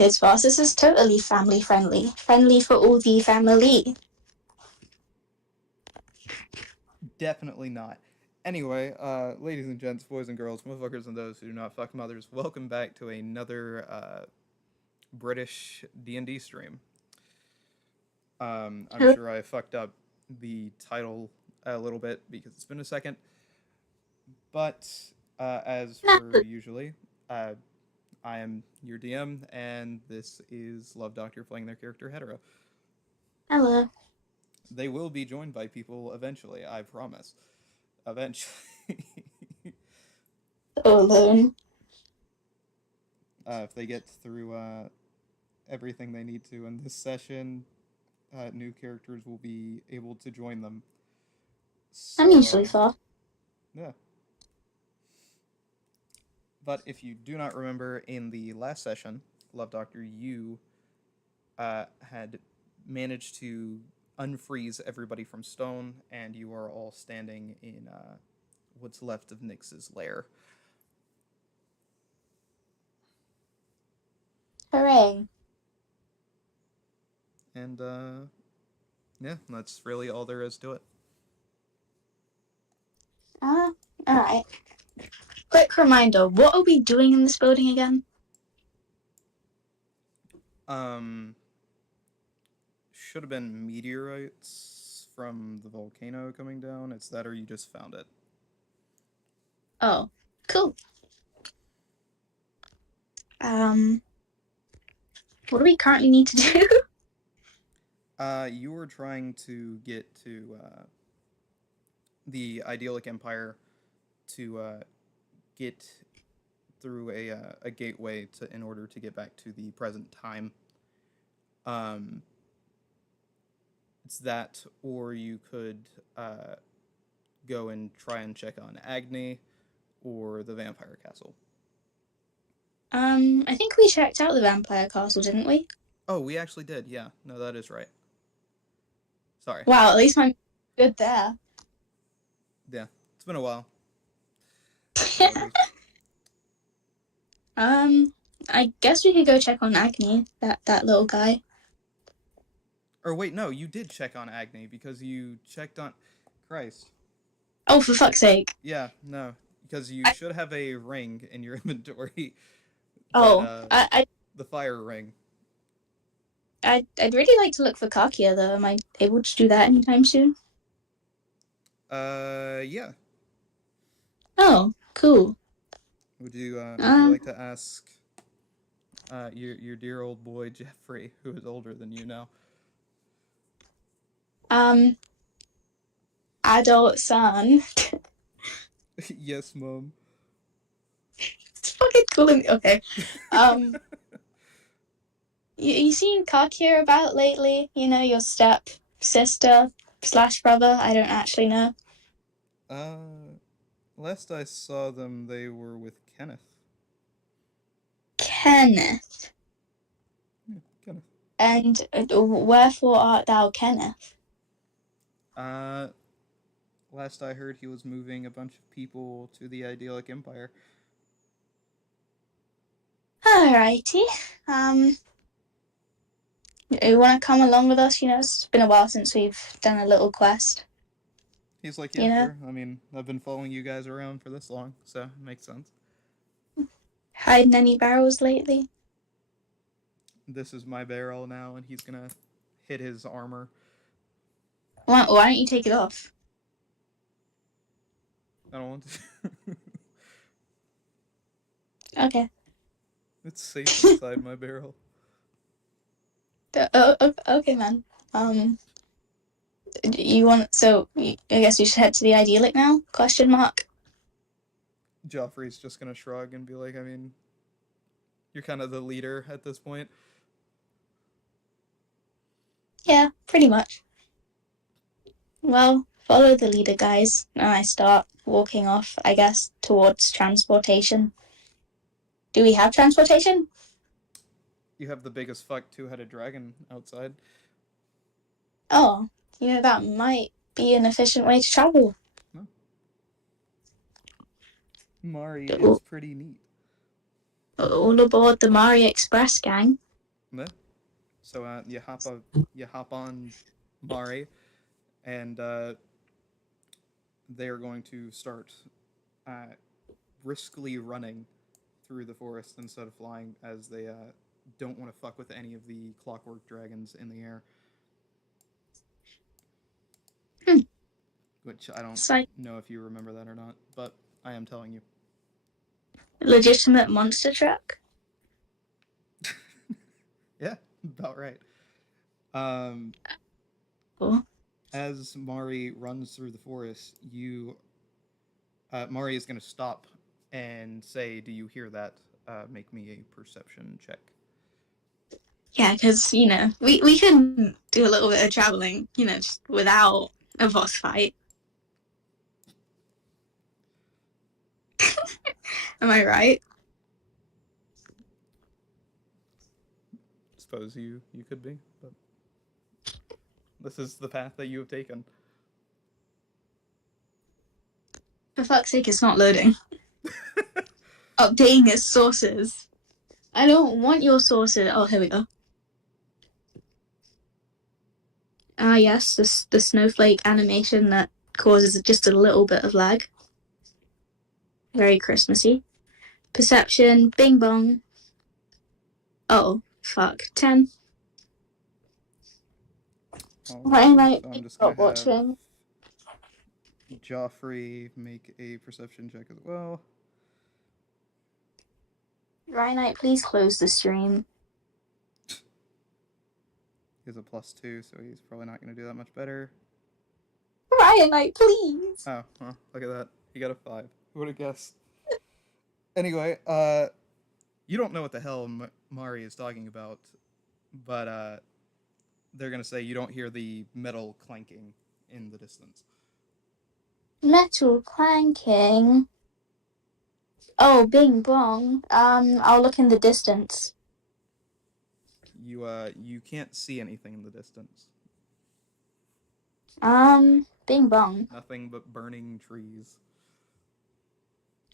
His process is totally family friendly. Friendly for all the family. Definitely not. Anyway, ladies and gents, boys and girls, motherfuckers and those who do not fuck mothers, welcome back to another British D&D stream. I'm sure I fucked up the title a little bit because it's been a second, but as per usually, uh, I am your DM, and this is Love Doctor playing their character hetero. Hello. They will be joined by people eventually, I promise. Eventually. All alone. If they get through everything they need to in this session, new characters will be able to join them. I'm So, usually far. yeah. But if you do not remember, in the last session, Love Doctor, you had managed to unfreeze everybody from stone, and you are all standing in what's left of Nyx's lair. Hooray. And yeah, that's really all there is to it. Alright. Quick reminder, what are we doing in this building again? Should have been meteorites from the volcano coming down. It's that, or you just found it. Oh, cool. Um, what do we currently need to do? You were trying to get to the idyllic empire to get through a gateway to in order to get back to the present time. Um, it's that, or you could go and try and check on Agni or the vampire castle. I think we checked out the vampire castle, didn't we? Oh, we actually did. Yeah, no, that is right. Sorry. Wow, at least I'm good there. Yeah, it's been a while. Apologies. I guess we could go check on Agni, that little guy. Or wait, no, you did check on Agni because you checked on Christ. Oh, for fuck's sake. Yeah, no, because you I, should have a ring in your inventory. That oh, I, the fire ring. I'd really like to look for Kakia, though. Am I able to do that anytime soon? Yeah. Oh, cool. Would you Uh, like to ask your dear old boy Jeffrey, who is older than you now? um, adult son. Yes, mom. It's fucking cool. Okay. Um, you seen Kakia about lately? You know, your step sister slash brother? I don't actually know. uh, last I saw them, they were with Kenneth. Kenneth. Yeah, Kenneth. And wherefore art thou Kenneth? Uh, last I heard, he was moving a bunch of people to the idyllic empire. Alrighty. Um, you want to come along with us? You know, it's been a while since we've done a little quest. He's like, yeah, You know, sure. I mean, I've been following you guys around for this long, so it makes sense. hiding any barrels lately? This is my barrel now, and he's gonna hit his armor. Why don't you take it off? I don't want to. Okay. It's safe inside my barrel. Okay, man. Um, you want so? I guess we should head to the idyllic now? Question mark. Joffrey's just gonna shrug and be like, I mean, you're kind of the leader at this point. Yeah, pretty much. Well, follow the leader, guys. And I start walking off, I guess, towards transportation. Do we have transportation? You have the biggest fuck two-headed dragon outside. Oh, you know, that might be an efficient way to travel. No. Mari is pretty neat. All aboard the Mari Express, gang. Yeah. So you hop on Mari, and they are going to start uh, briskly running through the forest instead of flying, as they don't want to fuck with any of the clockwork dragons in the air. Hmm. Which I don't It's like know if you remember that or not, but I am telling you. legitimate monster truck. Yeah, about right. Um, Cool. as Mari runs through the forest, Mari is going to stop and say, "Do you hear that? Make me a perception check." Yeah, because we can do a little bit of traveling, just without a boss fight. Am I right? Suppose you could be, but this is the path that you have taken. For fuck's sake, it's not loading. Updating its sources. I don't want your sources. Oh, here we go. Ah, yes, the snowflake animation that causes just a little bit of lag. Very Christmassy. Perception, bing bong. Oh, fuck. 10. Alrighty, Right, so I'm just gonna stop have watching. Joffrey make a perception check as well. Ryanite, please close the stream. He has a +2, so he's probably not gonna do that much better. Ryanite, please. Oh, well, look at that. He got a 5. Who would have guessed? Anyway, you don't know what the hell Mari is talking about, but they're gonna say you don't hear the metal clanking in the distance. Metal clanking. Oh, bing bong. I'll look in the distance. You can't see anything in the distance. Bing bong. Nothing but burning trees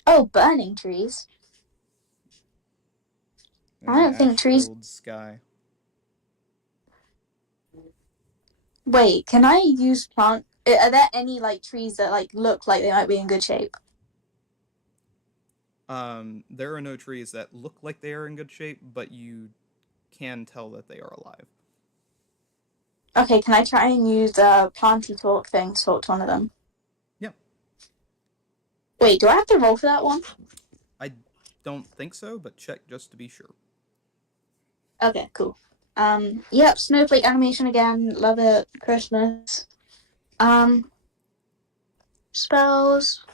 Oh, burning trees. I and an don't think trees. ash-filled sky. Wait, can I use plant? Are there any like trees that like look like they might be in good shape? There are no trees that look like they are in good shape, but you can tell that they are alive. Okay, can I try and use planty talk thing to talk to one of them? Yeah, Wait, do I have to roll for that one? I don't think so, but check just to be sure. Okay, cool. Yep, snowflake animation again. Love it. Christmas. Um, spells.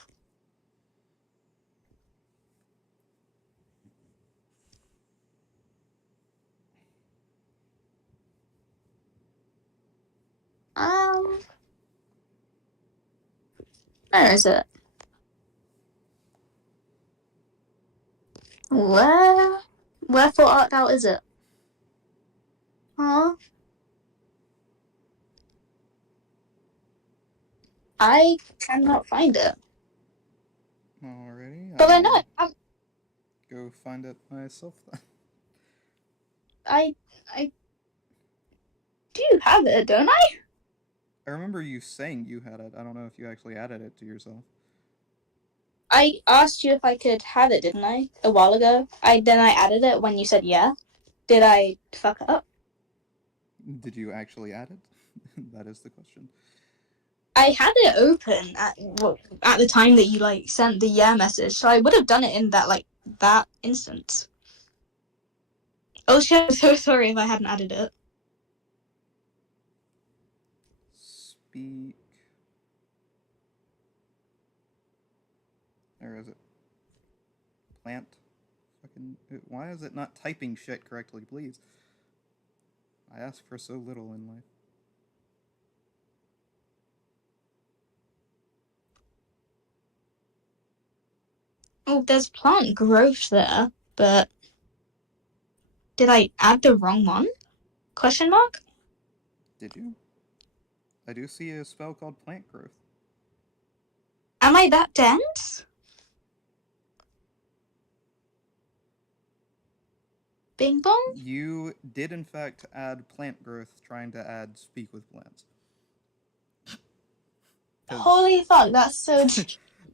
Um, where is it? Where? Wherefore art thou? Is it? Huh? I cannot find it. Alrighty, But I I'll know go find it myself then. I I do have it, don't I? I remember you saying you had it. I don't know if you actually added it to yourself. I asked you if I could have it, didn't I? A while ago. I added it when you said yeah. Did I fuck up? Did you actually add it? That is the question. I had it open at the time that you like sent the yeah message, so I would have done it in that instance. Oh shit! I'm so sorry if I hadn't added it. Speak. Or is it plant? Fucking. Why is it not typing shit correctly, please? I ask for so little in life. Oh, there's plant growth there, but did I add the wrong one? Question mark? Did you? I do see a spell called plant growth. Am I that dense? Bing bong. You did, in fact, add plant growth, trying to add speak with plants. Because Holy fuck, that's so.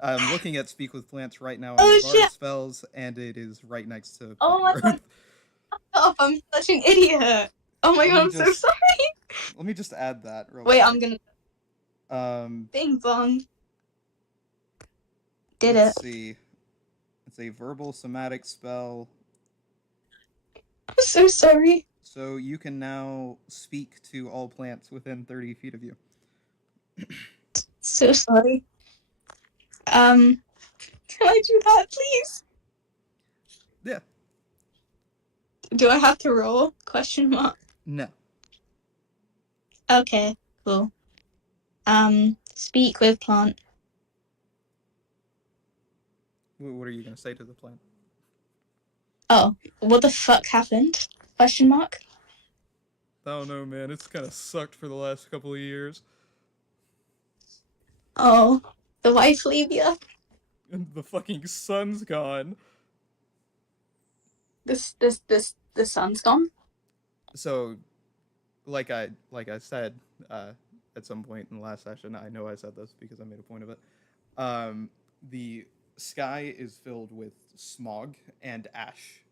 I'm looking at speak with plants right now on your Oh bard shit! spells, and it is right next to Oh plant my growth. god, oh, I'm such an idiot. Oh my let god, me I'm so just sorry. let me just add that real Wait, quick. I'm gonna. Um, Bing bong. Did let's it. see. It's a verbal somatic spell, I'm so sorry. so you can now speak to all plants within 30 feet of you. So sorry. Can I do that, please? Yeah. Do I have to roll? Question mark. No. Okay, cool. Speak with plant. What are you gonna say to the plant? Oh, what the fuck happened? Question mark. I don't know, man. It's kind of sucked for the last couple of years. Oh, the wife leave you. And the fucking sun's gone. The sun's gone. So, like I said, uh, at some point in the last session, I know I said this because I made a point of it. Um, the sky is filled with smog and ash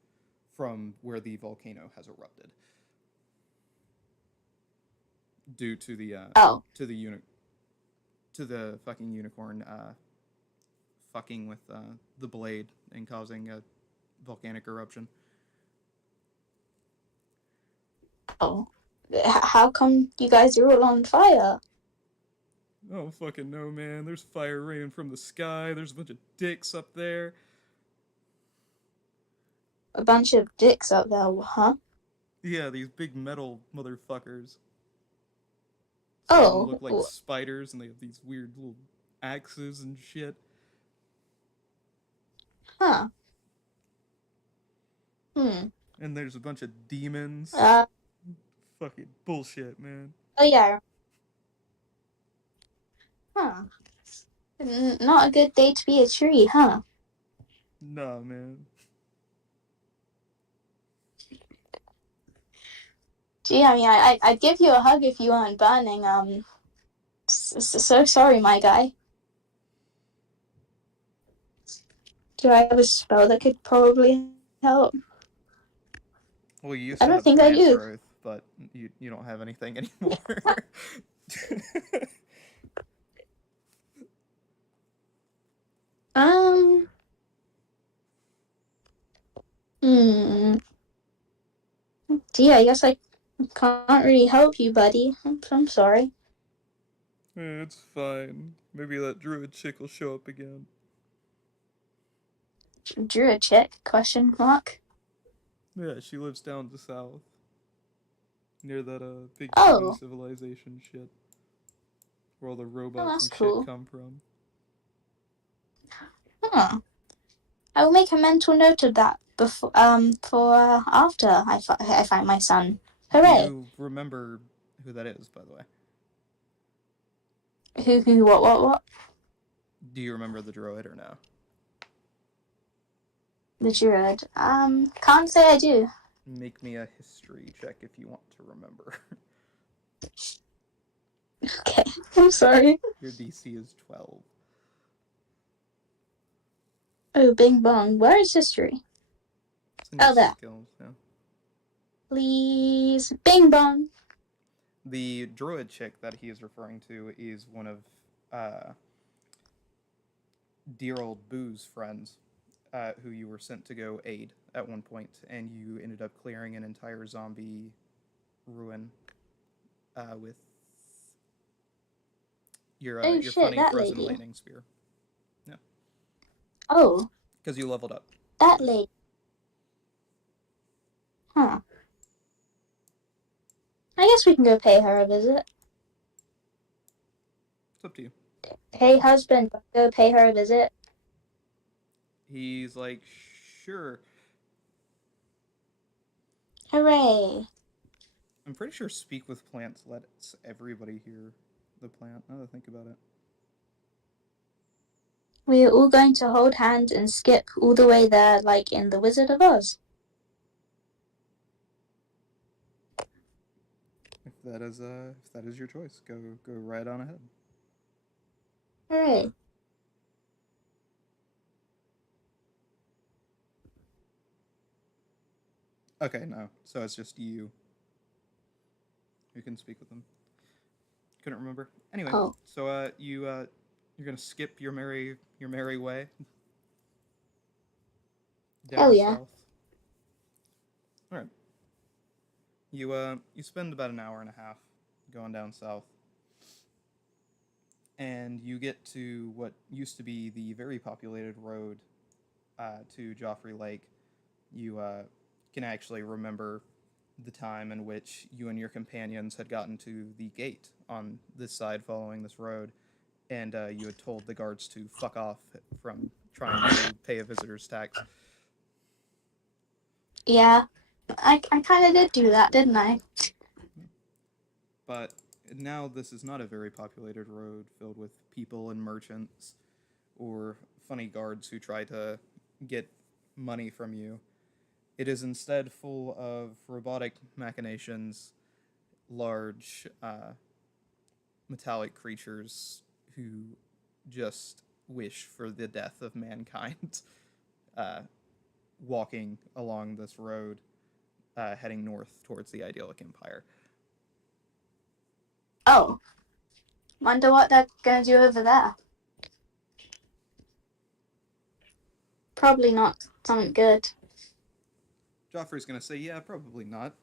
from where the volcano has erupted due to the Oh, to the to the fucking unicorn fucking with the blade and causing a volcanic eruption. oh. How come you guys are all on fire? I don't fucking know, man. There's fire raining from the sky. There's a bunch of dicks up there. A bunch of dicks up there, huh? Yeah, these big metal motherfuckers. Some of them look like Oh, spiders, and they have these weird little axes and shit. huh. Hmm. And there's a bunch of demons. Uh, Fucking bullshit, man. oh yeah. Huh. Not a good day to be a tree, huh? Nah, man. Gee, I mean, I'd give you a hug if you weren't burning. So sorry, my guy. Do I have a spell that could probably help? Well, you used I to don't have think I plant do. growth, but you don't have anything anymore. Um. Hmm. Gee, I guess I can't really help you, buddy. I'm sorry. It's fine. Maybe that druid chick will show up again. Drew a chick? Question mark. Yeah, she lives down the south. Near that big human Oh, civilization shit. Where all the oh, robots that's and shit cool. come from. Huh. I will make a mental note of that before for after I find my son. Do Hooray! you remember who that is, by the way? Who what? Do you remember the droid or no? The druid. Can't say I do. Make me a history check if you want to remember. Okay, I'm sorry. Your DC is 12. Oh, Bing Bong. Where is history? It's in your Oh, there. skills, yeah. Please, Bing Bong. The druid chick that he is referring to is one of uh, dear old Boo's friends, who you were sent to go aid at one point, and you ended up clearing an entire zombie ruin with Oh your shit, funny that frozen lady. lightning spear. Yeah, Oh, because you leveled up. that lady. Huh. I guess we can go pay her a visit. It's up to you. Hey, husband, go pay her a visit. He's like, sure. Hooray. I'm pretty sure Speak with Plants lets everybody hear the plant. Now that I think about it. We are all going to hold hands and skip all the way there, like in The Wizard of Oz. If that is your choice, go right on ahead. All right. Okay, no. So it's just you who can speak with them. Couldn't remember. Anyway, Oh. so you're gonna skip your merry way Hell down yeah. south. All right. You spend about an hour and a half going down south, and you get to what used to be the very populated road to Joffrey Lake. You can actually remember the time in which you and your companions had gotten to the gate on this side following this road, and you had told the guards to fuck off from trying to pay a visitor's tax. Yeah. I kind of did do that, didn't I? But now this is not a very populated road filled with people and merchants or funny guards who try to get money from you. It is instead full of robotic machinations, large metallic creatures who just wish for the death of mankind, uh, walking along this road, heading north towards the idyllic empire. Oh. Wonder what they're gonna do over there. Probably not something good. Joffrey's gonna say, "Yeah, probably not.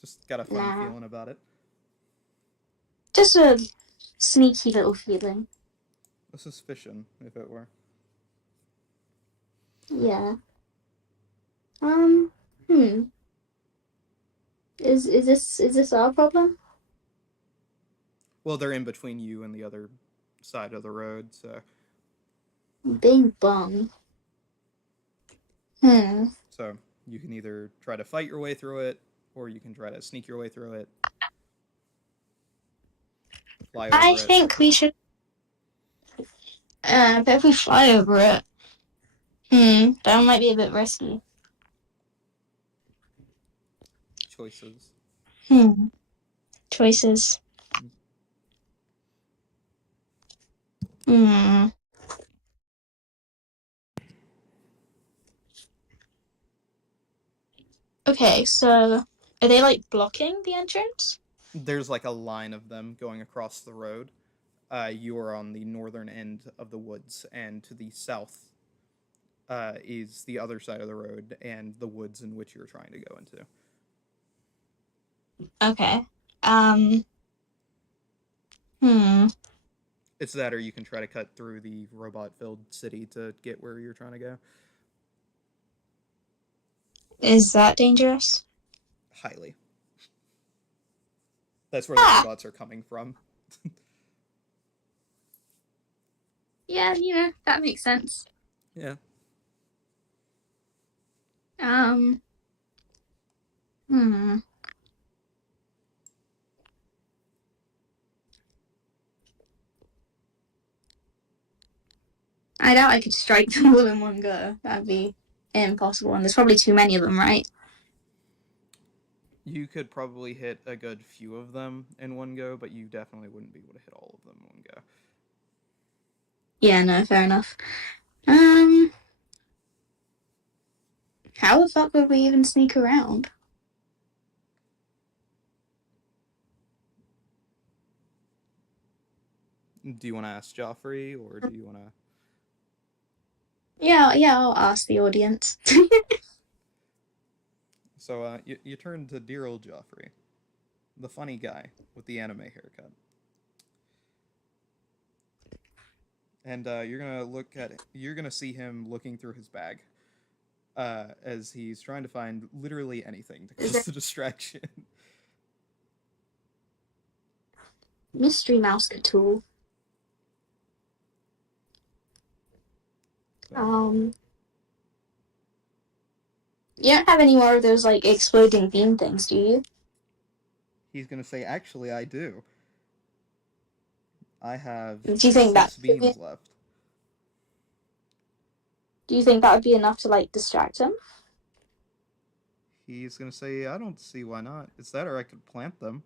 Just got a funny Nah. feeling about it. Just a sneaky little feeling. A suspicion, if it were." Yeah. Um. Hmm. Is this our problem? Well, they're in between you and the other side of the road, so Bing bong. Hmm. so you can either try to fight your way through it, or you can try to sneak your way through it, fly I over it. think we should. But if we fly over it, that might be a bit risky. Choices. Hmm. Choices. Hmm. Okay, so are they like blocking the entrance? There's like a line of them going across the road. You are on the northern end of the woods, and to the south is the other side of the road and the woods in which you're trying to go into. Okay. Um. Hmm. It's that, or you can try to cut through the robot-filled city to get where you're trying to go. Is that dangerous? Highly. That's where the Ah. robots are coming from. Yeah. That makes sense. Yeah. Um. Hmm. I doubt I could strike them all in one go. That'd be impossible, and there's probably too many of them, right? You could probably hit a good few of them in one go, but you definitely wouldn't be able to hit all of them in one go. Yeah. No. Fair enough. Um. How the fuck would we even sneak around? Do you want to ask Joffrey, or do you want to? Yeah. Yeah. I'll ask the audience. So you turn to dear old Joffrey, the funny guy with the anime haircut, and you're gonna see him looking through his bag as he's trying to find literally anything to Is cause there the distraction. mystery mouse tool? So Um. You don't have any more of those like exploding beam things, do you? he's gonna say, "Actually, I do. I have Do you think that? 6 beams left." Do you think that would be enough to like distract him? He's gonna say, I don't see why not. It's that, or I could plant them,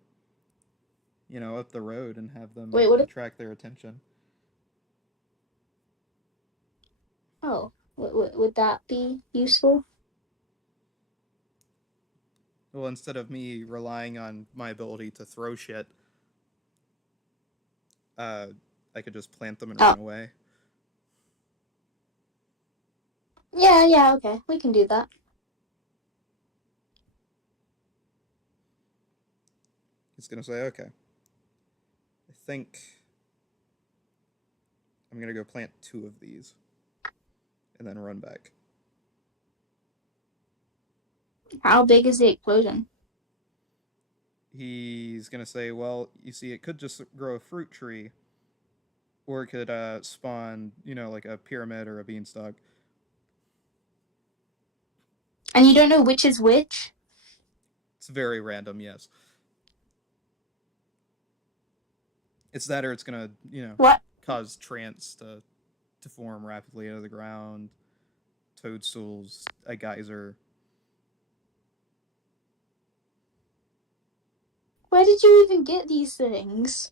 up the road and have them Wait, what? attract their attention. Oh, would that be useful? Well, instead of me relying on my ability to throw shit, uh, I could just plant them and Oh, run away. yeah, yeah, okay, we can do that. He's gonna say, okay, I think I'm gonna go plant 2 of these and then run back. How big is the explosion? He's gonna say, well, you see, it could just grow a fruit tree, or it could spawn, like a pyramid or a beanstalk. And you don't know which is which? It's very random, yes. It's that, or it's gonna, What? cause trance to form rapidly out of the ground, toadstools, a geyser. Where did you even get these things?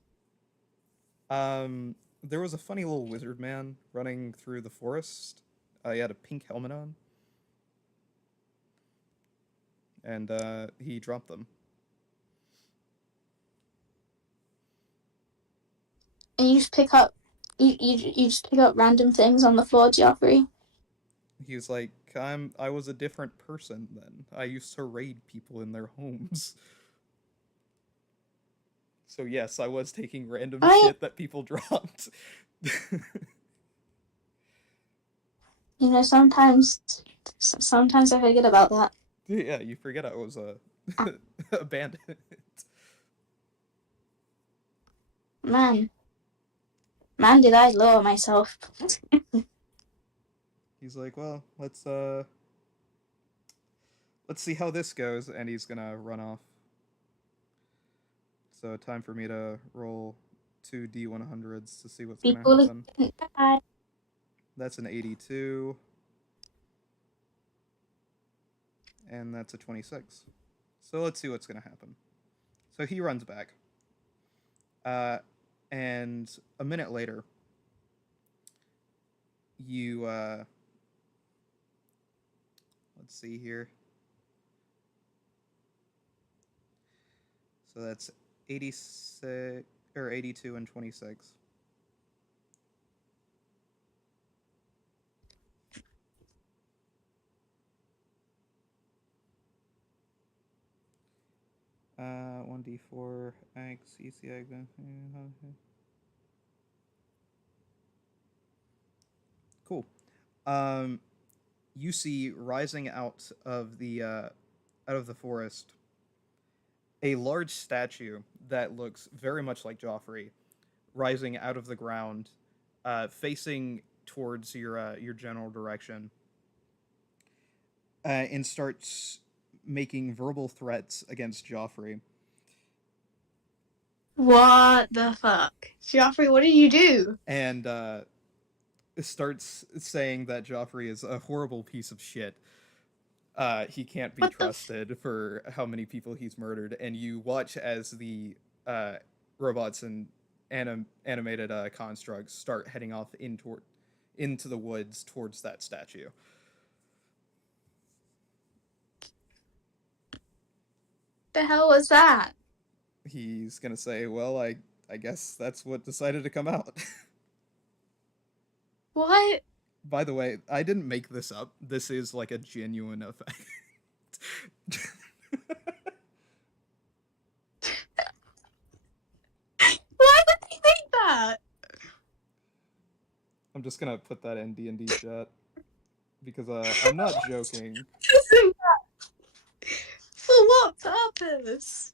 There was a funny little wizard man running through the forest. He had a pink helmet on, and he dropped them. And you just pick up, you just pick up random things on the floor, Geoffrey? He was like, I was a different person then. I used to raid people in their homes. So yes, I was taking random I, shit that people dropped. sometimes, sometimes I forget about that. Yeah, you forget I was Ah, a bandit. man, man, did I lower myself? He's like, well, let's see how this goes, and he's gonna run off. So time for me to roll 2d100s to see what's gonna People happen. isn't bad. That's an 82, and that's a 26. So let's see what's gonna happen. So he runs back, uh, and a minute later, you let's see here. So that's 86 or 82 and 26. Uh, 1d4 eggs, EC egg. Cool. Um, you see rising out of the forest a large statue that looks very much like Joffrey, rising out of the ground, facing towards your general direction, and starts making verbal threats against Joffrey. What the fuck? Geoffrey, what did you do? And starts saying that Joffrey is a horrible piece of shit. He can't be What the f- trusted for how many people he's murdered, and you watch as the uh, robots and animated constructs start heading off into the woods towards that statue. the hell was that? He's gonna say, "Well, I guess that's what decided to come out." What? By the way, I didn't make this up. This is like a genuine effect. Why would they think that? I'm just gonna put that in D&D chat because I'm not joking. For what purpose?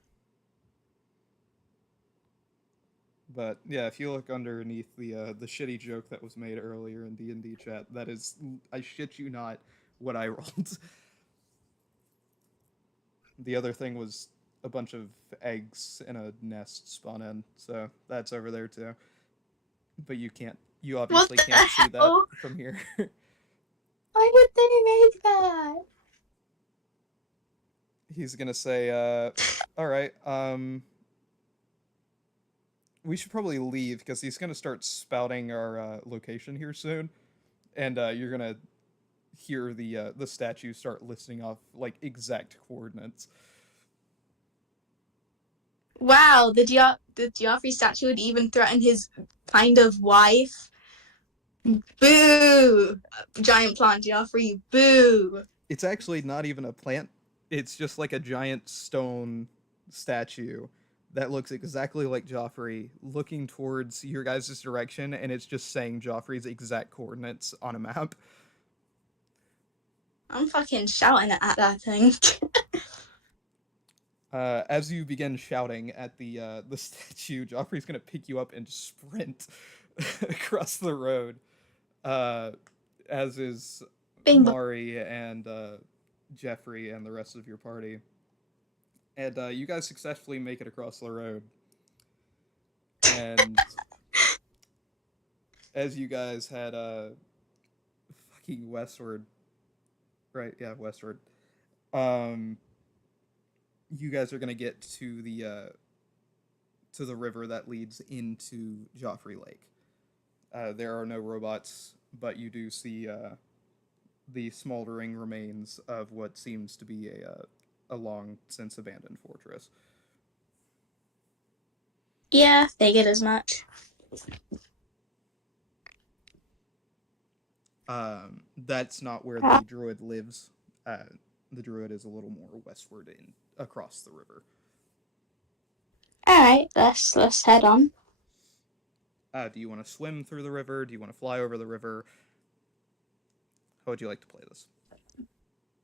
But yeah, if you look underneath the shitty joke that was made earlier in D&D chat, that is, I shit you not, what I rolled. The other thing was a bunch of eggs in a nest spawn in, so that's over there too. But you What obviously the can't see that hell? from here. Why would they make that? He's gonna say, "All right, we should probably leave because he's gonna start spouting our location here soon, and you're gonna hear the statue start listing off like exact coordinates." Wow, the Joffrey statue would even threaten his kind of wife. Boo! Giant plant Joffrey, boo! It's actually not even a plant. It's just like a giant stone statue that looks exactly like Joffrey, looking towards your guys' direction, and it's just saying Joffrey's exact coordinates on a map. I'm fucking shouting at that thing. As you begin shouting at the statue, Joffrey's gonna pick you up and sprint across the road. Uh, as is Bing bong. Mari and Jeffrey and the rest of your party. And you guys successfully make it across the road. And as you guys had fucking westward, right? Yeah, westward. Um, you guys are gonna get to the river that leads into Joffrey Lake. There are no robots, but you do see the smoldering remains of what seems to be a long since abandoned fortress. Yeah, figured as much. That's not where the druid lives. The druid is a little more westward in across the river. Alright, let's head on. Do you want to swim through the river? Do you want to fly over the river? How would you like to play this?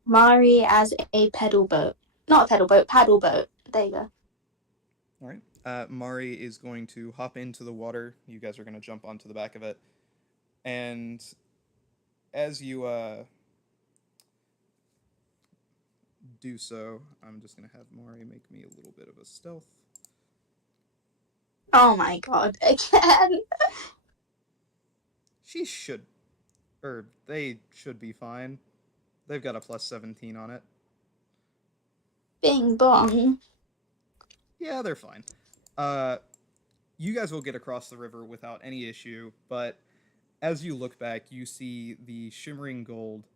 Mari as a pedal boat. Not a pedal boat, paddle boat. There you go. All right. Mari is going to hop into the water. You guys are going to jump onto the back of it, and as you do so, I'm just going to have Mari make me a little bit of a stealth. Oh my god, again. She should, or they should be fine. They've got a plus 17 on it. Bing bong. Yeah, they're fine. Uh, you guys will get across the river without any issue, but as you look back, you see the shimmering gold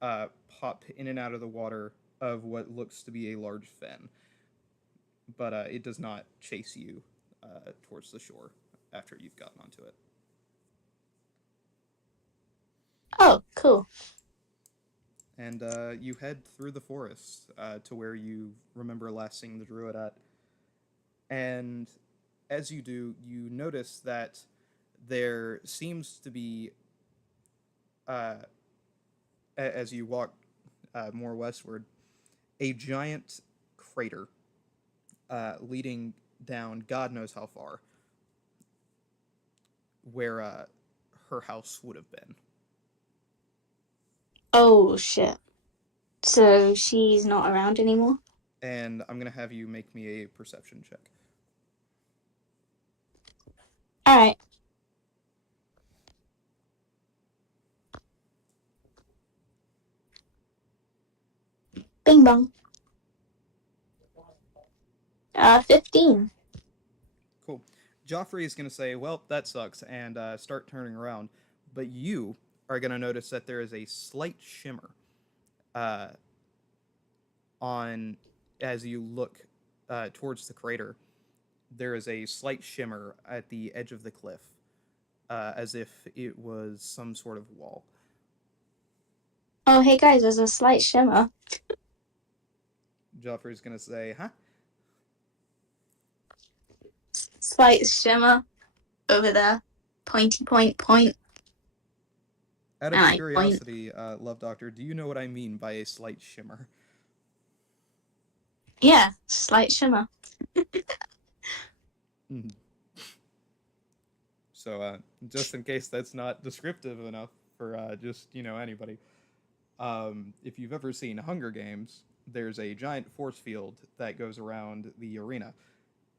pop in and out of the water of what looks to be a large fen, but it does not chase you towards the shore after you've gotten onto it. Oh, cool. And you head through the forest to where you remember last seeing the druid at. And as you do, you notice that there seems to be, uh, as you walk more westward, a giant crater leading down God knows how far, where her house would have been. Oh shit. So she's not around anymore? And I'm going to have you make me a perception check. Alright. Bing bong. 15. Cool. Joffrey is going to say, well, that sucks, and start turning around. But you are going to notice that there is a slight shimmer uh, on as you look towards the crater. There is a slight shimmer at the edge of the cliff, as if it was some sort of wall. Oh, hey guys, there's a slight shimmer. Joffrey's going to say, huh? Slight shimmer over there. Pointy point. Out And of I point. curiosity, Love Doctor, do you know what I mean by a slight shimmer? Yeah, slight shimmer. Mm. So, just in case that's not descriptive enough for just anybody, if you've ever seen Hunger Games, there's a giant force field that goes around the arena.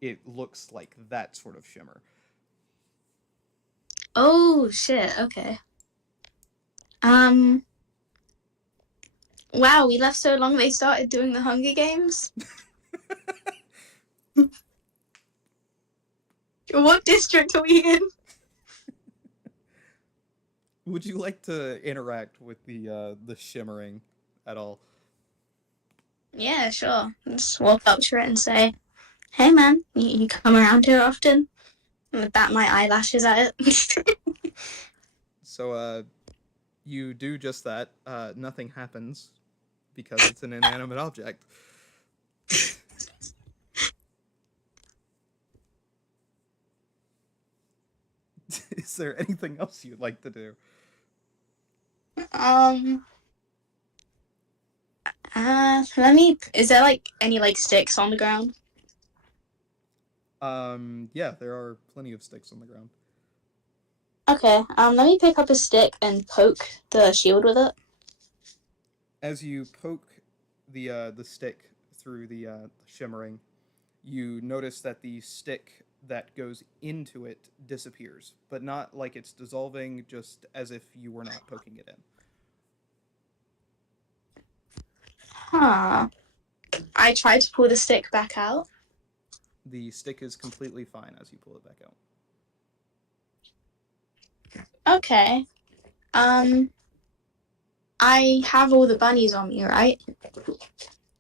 It looks like that sort of shimmer. Oh shit, okay. Um Wow, we left so long they started doing the Hunger Games. What district are we in? Would you like to interact with the shimmering at all? Yeah, sure. Just walk up to it and say, "Hey, man, you come around here often?" And bat my eyelashes at it. So you do just that. Nothing happens because it's an inanimate object. Is there anything else you'd like to do? um, let me. Is there like any like sticks on the ground? Yeah, there are plenty of sticks on the ground. Okay. Let me pick up a stick and poke the shield with it. As you poke the stick through the shimmering, you notice that the stick that goes into it disappears, but not like it's dissolving, just as if you were not poking it in. Huh. I tried to pull the stick back out. The stick is completely fine as you pull it back out. Okay. Um, I have all the bunnies on me, right?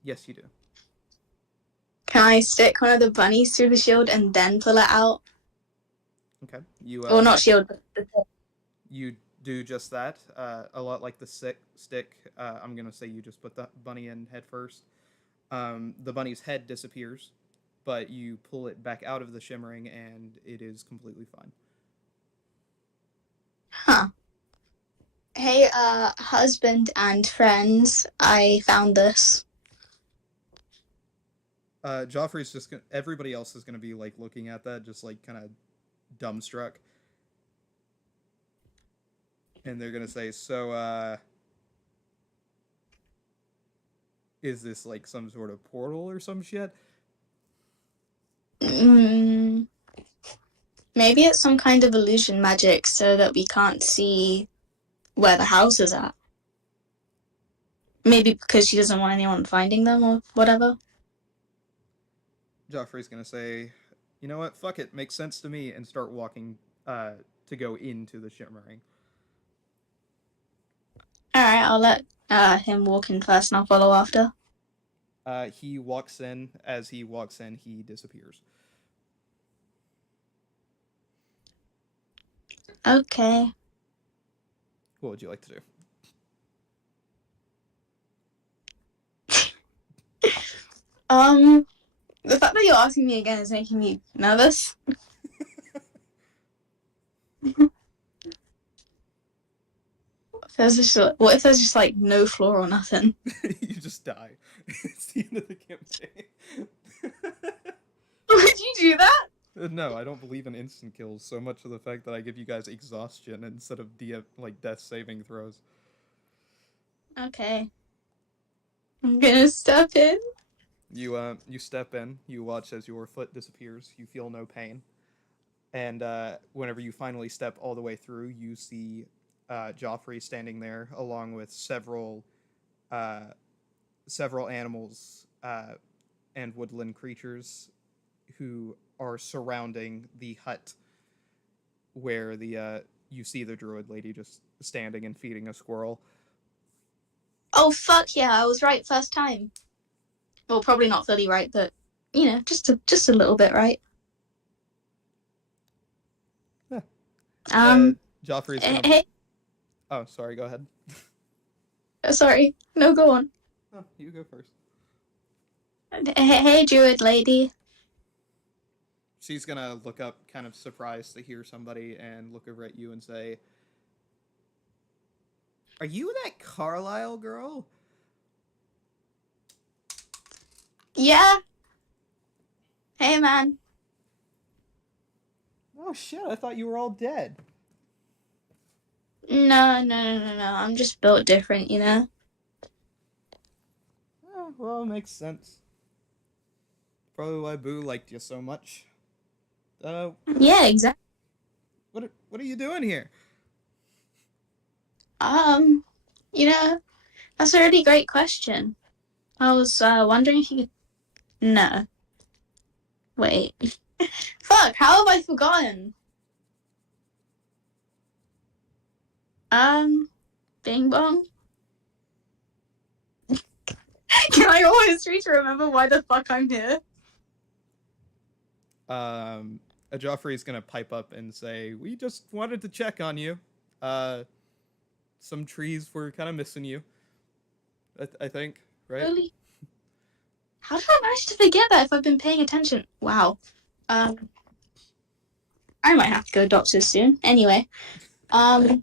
Yes, you do. Can I stick one of the bunnies through the shield and then pull it out? Okay. You Or not shield, but the you do just that. A lot like the stick. I'm gonna say you just put the bunny in head first. The bunny's head disappears, but you pull it back out of the shimmering, and it is completely fine. Huh. Hey, husband and friends, I found this. Joffrey's just gonna. Everybody else is gonna be like looking at that, just like kind of dumbstruck, and they're gonna say, "So, is this like some sort of portal or some shit?" Mm, maybe it's some kind of illusion magic so that we can't see where the house is at. Maybe because she doesn't want anyone finding them or whatever. Joffrey's gonna say, "You know what? Fuck it. Makes sense to me," and start walking to go into the shimmering. Alright, I'll let him walk in first and I'll follow after. He walks in. As he walks in, he disappears. Okay. What would you like to do? Um, the fact that you're asking me again is making me nervous. What if there's just like no floor or nothing? You just die. It's the end of the campaign. Would you do that? No, I don't believe in instant kills so much of the fact that I give you guys exhaustion instead of like death saving throws. Okay. I'm gonna step in. You step in, you watch as your foot disappears, you feel no pain. And whenever you finally step all the way through, you see Joffrey standing there along with uh, several animals and woodland creatures who are surrounding the hut where the you see the druid lady just standing and feeding a squirrel. Oh fuck yeah, I was right first time. Well, probably not fully right, but just a little bit right. Yeah. Uh, Um, Joffrey's gonna. hey, Oh, sorry. Go ahead. sorry, no, go on. Oh, you go first. Hey, Druid lady. She's gonna look up, kind of surprised to hear somebody, and look over at you and say, "Are you that Carlisle girl?" Yeah. Hey, man. Oh shit! I thought you were all dead. No. I'm just built different, you know. Well, it makes sense. Probably why Boo liked you so much. Uh, Yeah, exactly. what are you doing here? Um, you know, That's a really great question. I was wondering if you could. No. Wait. Fuck, how have I forgotten? Um, Bing Bong? Can I always try to remember why the fuck I'm here? Joffrey's gonna pipe up and say, "We just wanted to check on you. Uh, some trees were kind of missing you. I think, right?" Really? How did I manage to forget that if I've been paying attention? Wow. Um, I might have to go to doctors soon. Anyway, um,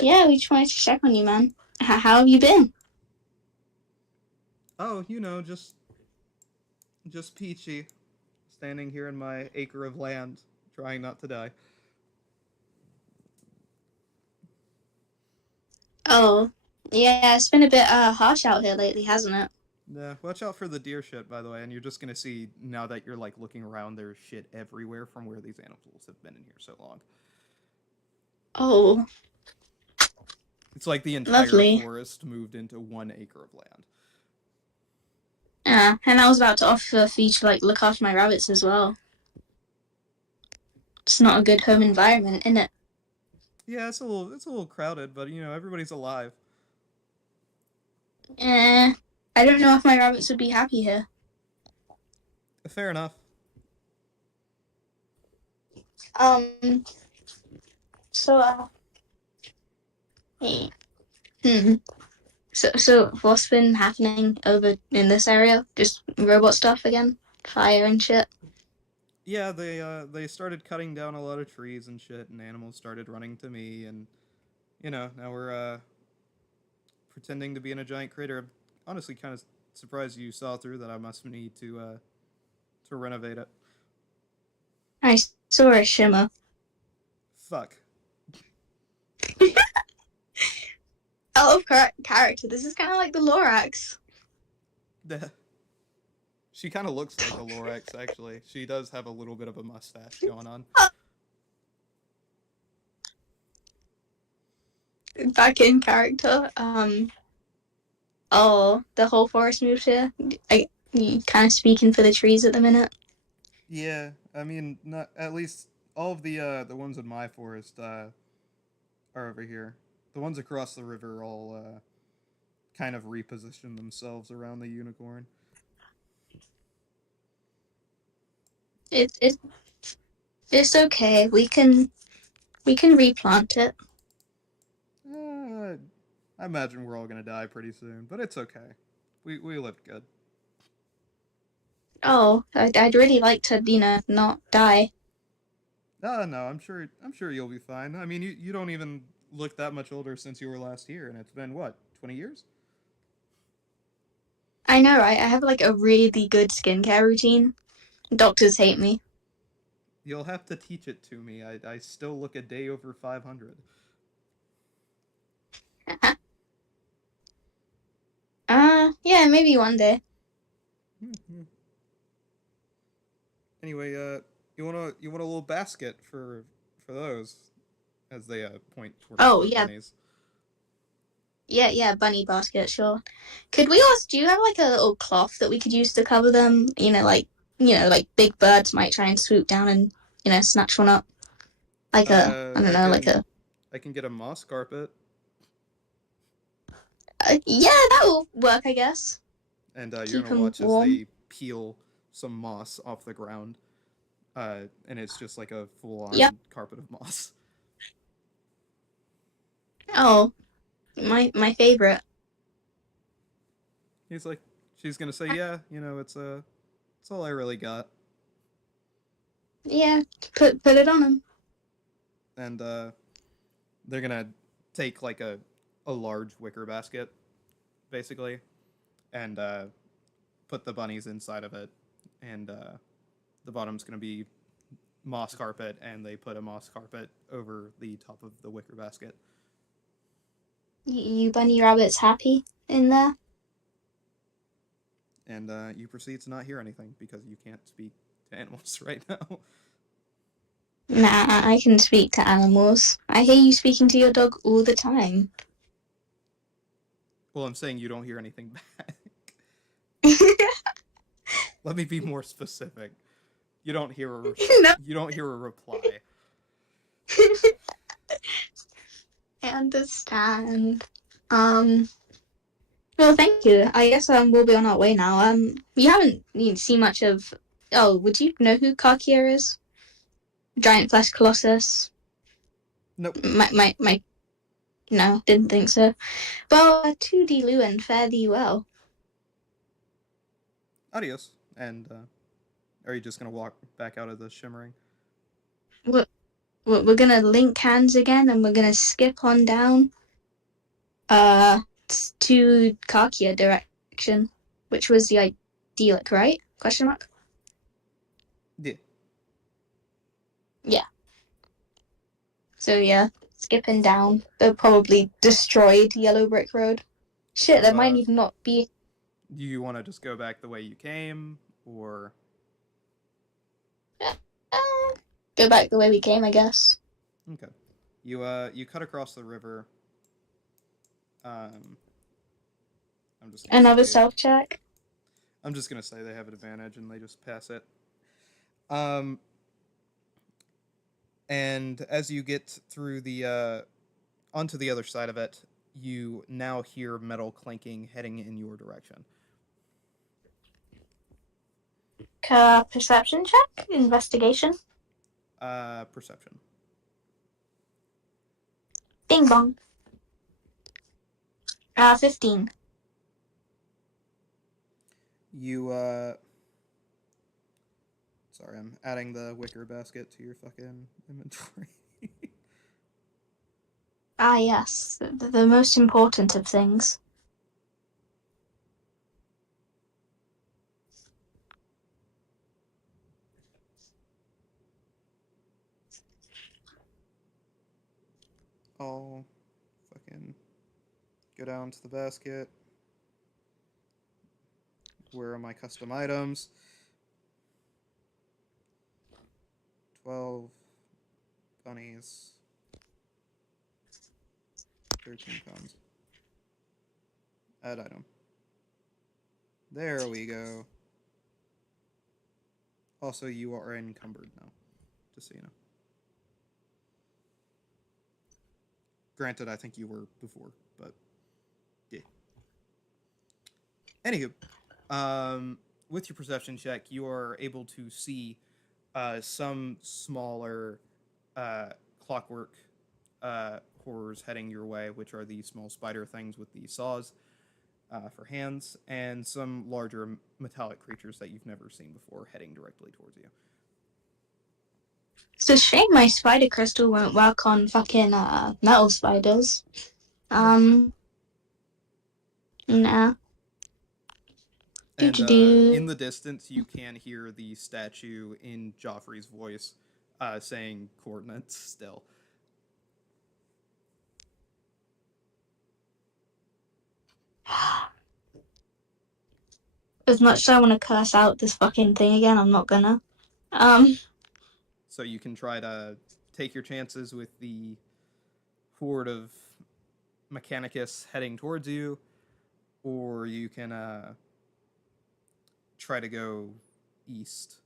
yeah, we just wanted to check on you, man. How have you been? Oh, just peachy, standing here in my acre of land, trying not to die. Oh, yeah, it's been a bit harsh out here lately, hasn't it? Yeah, watch out for the deer shit, by the way. And you're just gonna see now that you're like looking around, there's shit everywhere from where these animals have been in here so long. Oh, It's like the entire lovely. forest moved into 1 acre of land. Yeah, and I was about to offer for you to like look after my rabbits as well. It's not a good home environment, is it? Yeah, it's a little crowded, but everybody's alive. I don't know if my rabbits would be happy here. Fair enough. Um, so hey, hmm. So what's been happening over in this area? Just robot stuff again? Fire and shit? Yeah, they started cutting down a lot of trees and shit, and animals started running to me, and now we're pretending to be in a giant crater. I'm honestly kind of surprised you saw through that. I must need to renovate it. I saw a shimmer. Fuck. Out of character, this is kind of like the Lorax. She kind of looks like a Lorax, actually. She does have a little bit of a mustache going on. Back in character. Oh, the whole forest moved here. You kind of speaking for the trees at the minute. Yeah, I mean, not at least all of the ones in my forest are over here. The ones across the river all kind of reposition themselves around the unicorn. It it's okay. We can replant it. Uh, I imagine we're all gonna die pretty soon, but it's okay. We lived good. Oh, I'd really like to, not die. No, I'm sure you'll be fine. I mean, you don't even look that much older since you were last here, and it's been what 20 years. I know, right? I have like a really good skincare routine. Doctors hate me. You'll have to teach it to me. I still look a day over 500. Yeah, maybe one day. Anyway, you want a little basket for those as they point towards Oh, the yeah. bunnies. Yeah, bunny basket, sure. Could we also, do you have like a little cloth that we could use to cover them? Like big birds might try and swoop down and, snatch one up. Like I don't I know, like can a, I can get a moss carpet, yeah, that will work, I guess. and you're Keep gonna them watch as warm. they peel some moss off the ground, and it's just like a Yep. full-on carpet of moss. Oh, my favorite. He's like, she's gonna say, yeah, it's all I really got, Yeah, put it on them. and they're gonna take like a large wicker basket, basically, and put the bunnies inside of it, and the bottom's gonna be moss carpet, and they put a moss carpet over the top of the wicker basket. You bunny rabbits happy in there? And you proceed to not hear anything because you can't speak to animals right now. Nah, I can speak to animals. I hear you speaking to your dog all the time. Well, I'm saying you don't hear anything back. Let me be more specific. You don't hear a No. you don't hear a reply. I understand. Um, well, thank you. I guess we'll be on our way now. We haven't seen much of. Oh, would you know who Karkia is? Giant flesh colossus. Nope. My. No, didn't think so. Well, 2D Lewin, fare thee well. Adios. And are you just gonna walk back out of the shimmering? We're, we're gonna link hands again, and we're gonna skip on down. To Karkia direction, which was the idyllic, right? Question mark. Yeah. Yeah. So yeah, skipping down the probably destroyed yellow brick road. Shit, there might So even not be. do you want to just go back the way you came, or Uh, go back the way we came, I guess. okay? You cut across the river. Um, I'm just gonna Another say self check. I'm just gonna say they have an advantage and they just pass it. Um, and as you get through the onto the other side of it, you now hear metal clanking heading in your direction. Perception check. Investigation. Perception. Ding bong. 15. You sorry, I'm adding the wicker basket to your fucking inventory. Ah, yes, the most important of things. I'll fucking go down to the basket. Where are my custom items? 12 bunnies, 13 pounds. Add item. There we go. Also, you are encumbered now, just so you know. Granted, I think you were before, but yeah. Anywho, with your perception check, you are able to see some smaller clockwork horrors heading your way, which are the small spider things with the saws for hands, and some larger metallic creatures that you've never seen before heading directly towards you. It's a shame my spider crystal won't work on fucking metal spiders. Yeah. Nah. Do And to in do. the distance, you can hear the statue in Joffrey's voice saying coordinates still. As much as I want to curse out this fucking thing again, I'm not gonna. Um, So you can try to take your chances with the horde of Mechanicus heading towards you, or you can try to go east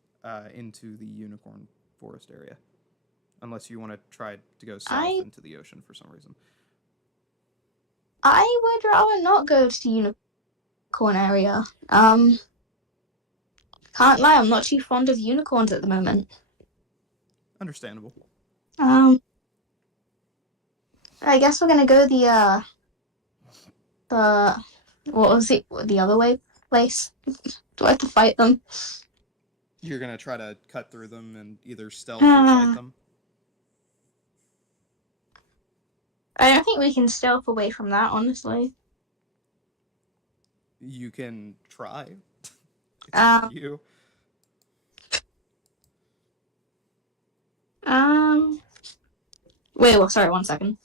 into the Unicorn Forest area. Unless you want to try to go south I into the ocean for some reason. I would rather not go to the unicorn area. Can't lie, I'm not too fond of unicorns at the moment. Understandable. Um, I guess we're gonna go the what was it? The other way place? Do I have to fight them? You're going to try to cut through them and either stealth or fight I them. don't think we can stealth away from that, honestly. You can try. It's up to Um, you. um, wait, well, sorry, 1 second.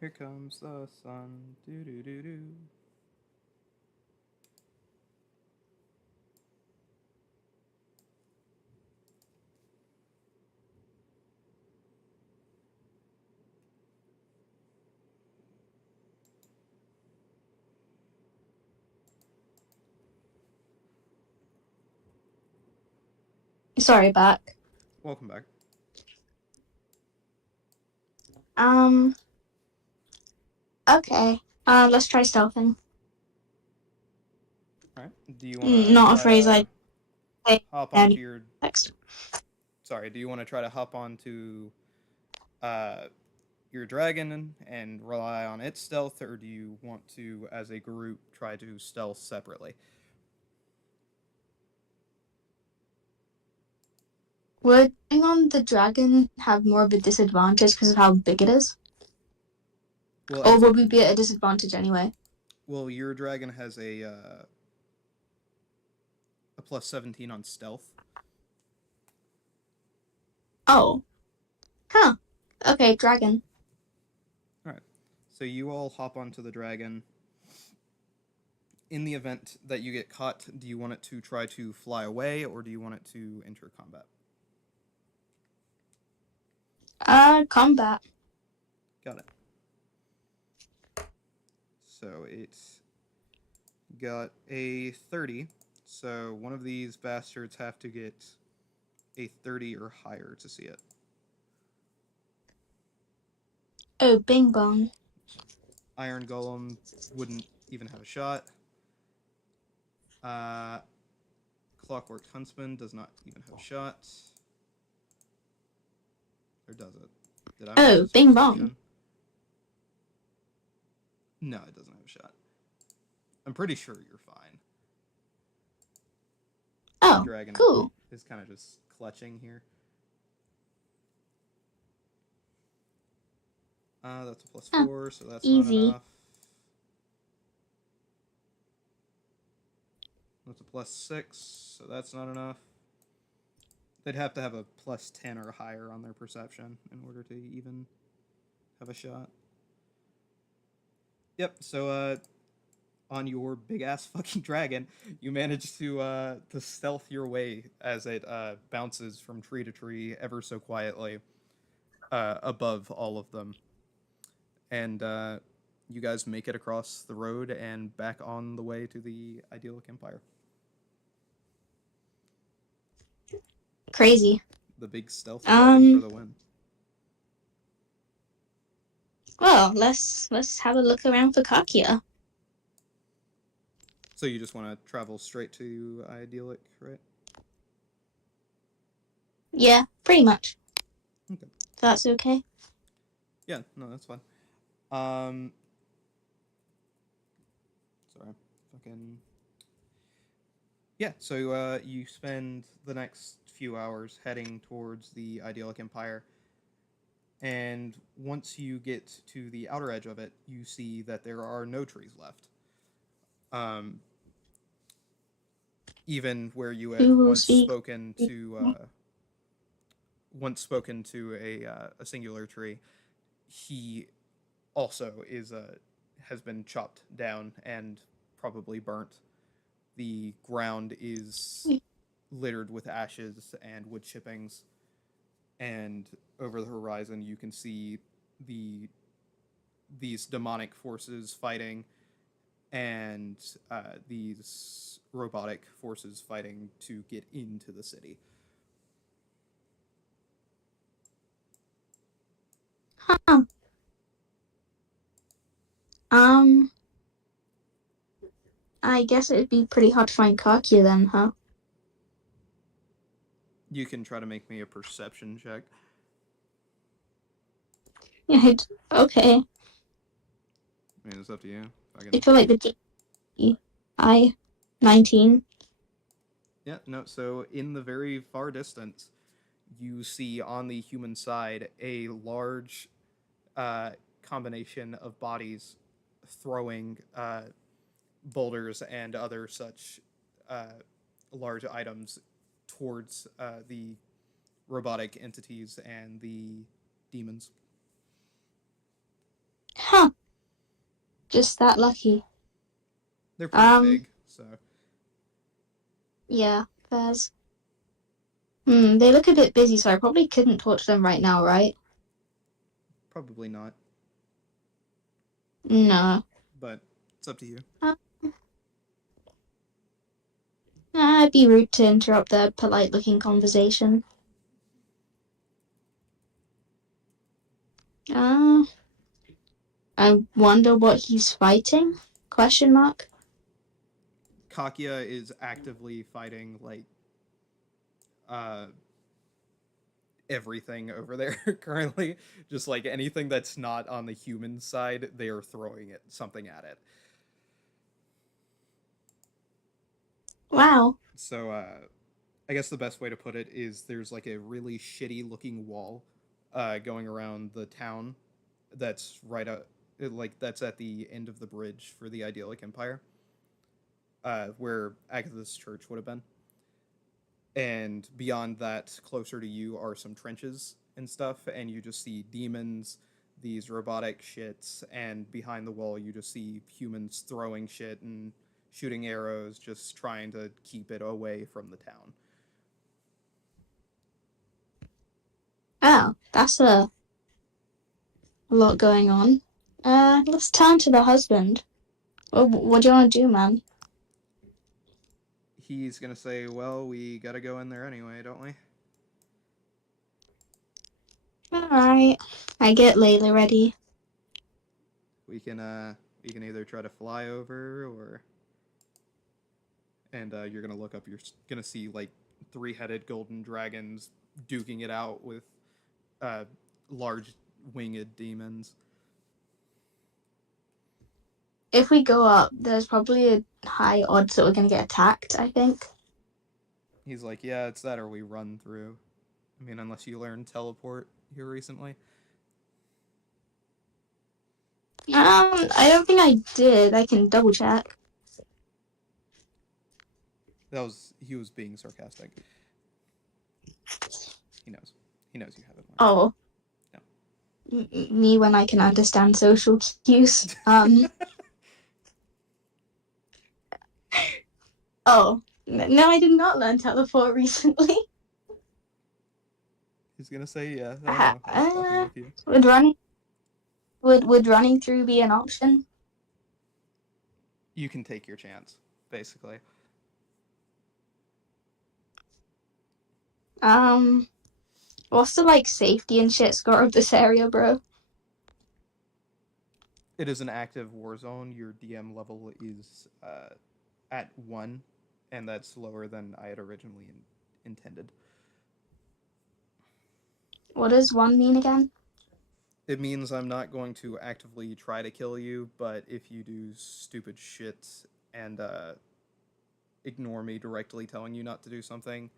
Here comes the sun. Do do do do. Sorry, back. Welcome back. Um. Okay. Let's try stealthing. All right. Do you want to Not a try phrase to I say hop in onto your? text. Sorry. Do you want to try to hop onto uh, your dragon and rely on its stealth, or do you want to, as a group, try to stealth separately? Would being on the dragon have more of a disadvantage because of how big it is? Well, Or as a would we be at a disadvantage anyway? well, your dragon has a plus 17 on stealth. Oh. Huh. Okay, dragon. All right. So you all hop onto the dragon. In the event that you get caught, do you want it to try to fly away, or do you want it to enter combat? Combat. Got it. So it's got a 30. So one of these bastards have to get a 30 or higher to see it. Oh, bing bong. Iron Golem wouldn't even have a shot. Uh, Clockwork Huntsman does not even have a shot. Or does it? Did I miss Oh, its bing bong. perception? No, it doesn't have a shot. I'm pretty sure you're fine. The Oh, dragon cool. is kind of just clutching here. That's a plus Huh. 4, so that's not Easy. enough. That's a plus 6, so that's not enough. They'd have to have a plus 10 or higher on their perception in order to even have a shot. Yep, so on your big ass fucking dragon, you manage to stealth your way as it bounces from tree to tree ever so quietly above all of them. And you guys make it across the road and back on the way to the idyllic empire. Crazy. The big stealth dragon for Um, the win. well, let's have a look around for Kakia. So you just want to travel straight to idyllic, right? Yeah, pretty much. Okay. If that's okay. Yeah, no, that's fine. Um, sorry, fucking yeah. So you spend the next few hours heading towards the idyllic empire, and once you get to the outer edge of it, you see that there are no trees left. Um, even where you had Who will speak? once spoken to a singular tree, he also is has been chopped down and probably burnt. The ground is littered with ashes and wood chippings, and over the horizon you can see the these demonic forces fighting and these robotic forces fighting to get into the city. Huh. Um, I guess it'd be pretty hard to find Kakia then, huh? You can try to make me a perception check. Yeah. Okay. I mean, it's up to you. I I can. feel like I 19. Yeah, no. So in the very far distance, you see on the human side a large uh, combination of bodies throwing boulders and other such uh, large items towards the robotic entities and the demons. Huh. Just that lucky. They're pretty Um, big, so yeah, fairs. They look a bit busy, so I probably couldn't torture them right now, right? probably not. No. But it's up to you. Uh, It'd be rude to interrupt their polite looking conversation. Uh, I wonder what he's fighting? Question mark. Kakia is actively fighting like uh everything over there currently. Just like anything that's not on the human side, they are throwing it something at it. Wow. So I guess the best way to put it is there's like a really shitty looking wall going around the town that's right up like that's at the end of the bridge for the idyllic empire, where Agatha's church would have been. And beyond that, closer to you are some trenches and stuff, and you just see demons, these robotic shits, and behind the wall you just see humans throwing shit and shooting arrows, just trying to keep it away from the town. Oh, that's a lot going on. Let's turn to the husband. What do you want to do, man? He's gonna say, "Well, we gotta go in there anyway, don't we?" Alright. I get Layla ready. We can either try to fly over or and you're gonna look up. You're gonna see like three-headed golden dragons duking it out with uh, large winged demons. If we go up, there's probably a high odds that we're gonna get attacked, I think. He's like, "Yeah, it's that or we run through." I mean, unless you learned teleport here recently. I don't think I did. I can double check. That was he was being sarcastic. He knows. He knows you haven't learned. Oh, me when I can understand social cues. No. Oh, no, I did not learn teleport recently. He's gonna say, "Yeah, I know. I was fucking with you." Would running would running through be an option? You can take your chance, basically. Um, what's the like safety and shit score of this area, bro? It is an active war zone. Your DM level is at 1, and that's lower than I had originally intended. What does one mean again? It means I'm not going to actively try to kill you, but if you do stupid shit and ignore me directly telling you not to do something,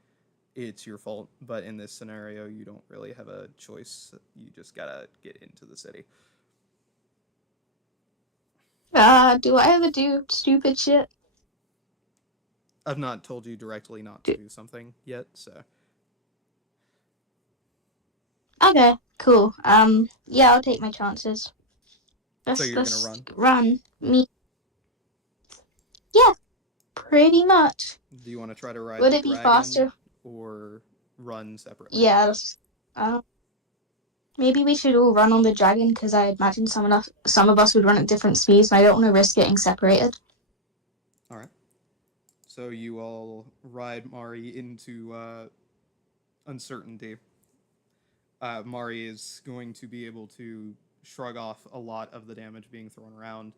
it's your fault. But in this scenario, you don't really have a choice. You just gotta get into the city. Do I ever do stupid shit? I've not told you directly not to do something yet, so. Okay, cool. Yeah, I'll take my chances. So you're gonna Let's run? run. Me, yeah, pretty much. Do you want to try to ride Would the it be dragon faster? or run separately? Yeah. Maybe we should all run on the dragon because I imagine some of us would run at different speeds, and I don't want to risk getting separated. All right. So you all ride Mari into uncertainty. Mari is going to be able to shrug off a lot of the damage being thrown around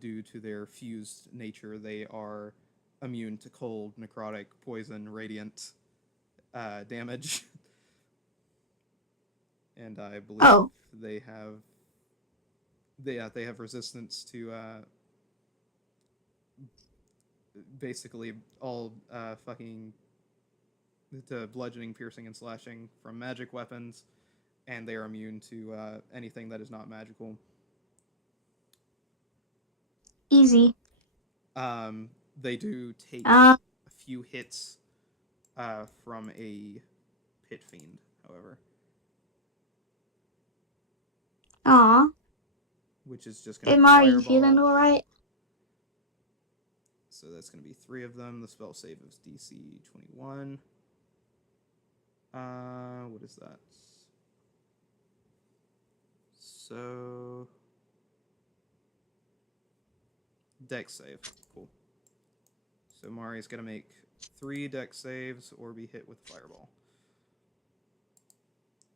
due to their fused nature. They are immune to cold, necrotic, poison, radiant damage, and I believe Oh, they have they have resistance to basically all fucking to bludgeoning, piercing, and slashing from magic weapons, and they are immune to anything that is not magical. easy. They do take Uh, a few hits from a pit fiend, however. aw. which is just going Hey, to be Mara, you feeling fireball. alright? So that's going to be 3 of them. The spell save is DC 21. What is that? So dex save. Cool. So Mari's gonna make 3 dex saves or be hit with fireball.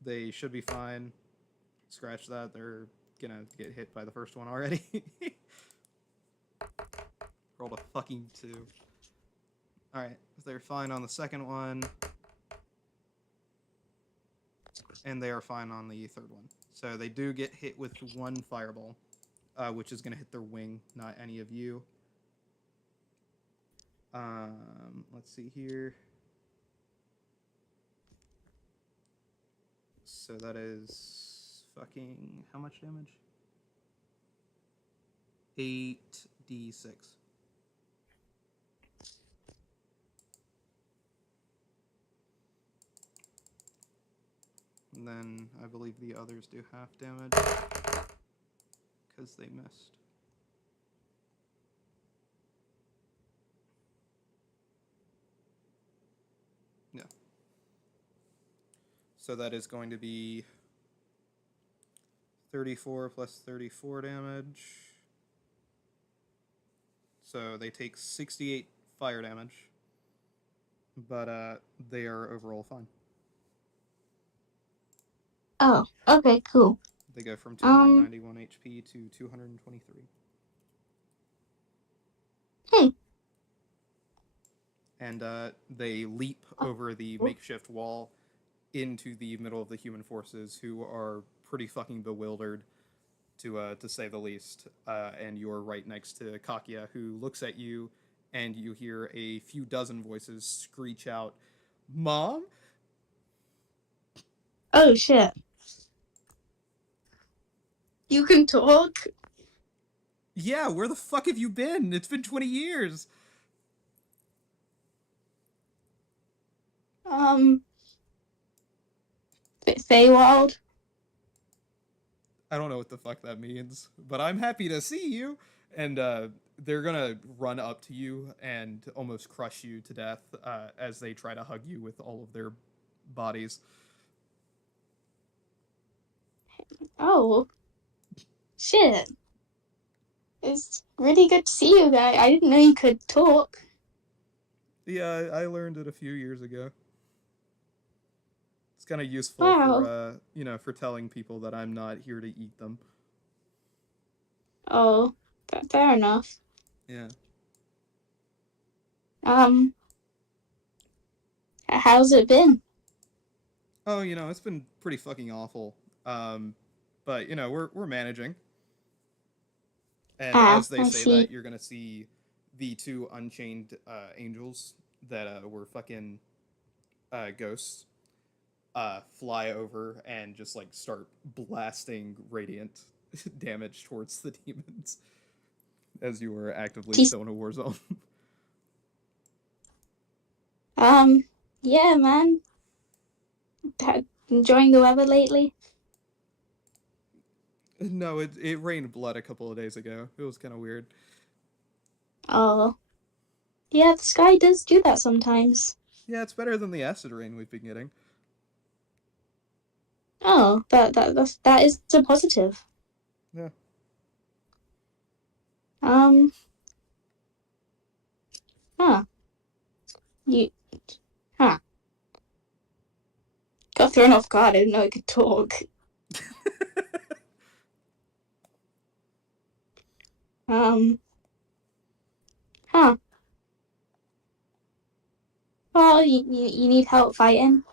They should be fine. Scratch that. They're gonna get hit by the first one already. Rolled a fucking 2. Alright, they're fine on the second one. And they are fine on the third one. So they do get hit with 1 fireball, which is gonna hit their wing, not any of you. Let's see here. So that is fucking how much damage? 8d6. And then I believe the others do half damage because they missed. Yeah. So that is going to be 34 plus 34 damage. So they take 68 fire damage, but they are overall fine. Oh, okay, cool. They go from 291 HP to 223. Hmm. And they leap over the makeshift wall into the middle of the human forces, who are pretty fucking bewildered, to say the least. And you're right next to Kakia, who looks at you, and you hear a few dozen voices screech out, "Mom!" Oh, shit. You can talk? Yeah, where the fuck have you been? It's been 20 years. Um, Feywild? I don't know what the fuck that means, but I'm happy to see you. And they're gonna run up to you and almost crush you to death as they try to hug you with all of their bodies. Oh, shit. It's really good to see you guys. I didn't know you could talk. Yeah, I learned it a few years ago. It's kind of useful for Wow. for telling people that I'm not here to eat them. Oh, fair enough. Yeah. Um, how's it been? Oh, it's been pretty fucking awful. Um, but we're managing. And Ah, as they I say that, see. you're gonna see the 2 unchained angels that were fucking ghosts fly over and just like start blasting radiant damage towards the demons as you are actively She's, still in a war zone. yeah, man. Enjoying the weather lately? No, it rained blood a couple of days ago. It was kind of weird. Oh, yeah, the sky does do that sometimes. Yeah, it's better than the acid rain we've been getting. Oh, that is a positive. Yeah. Um, huh. You, huh. Got thrown off guard. I didn't know I could talk. Um, huh. Well, you need help fighting?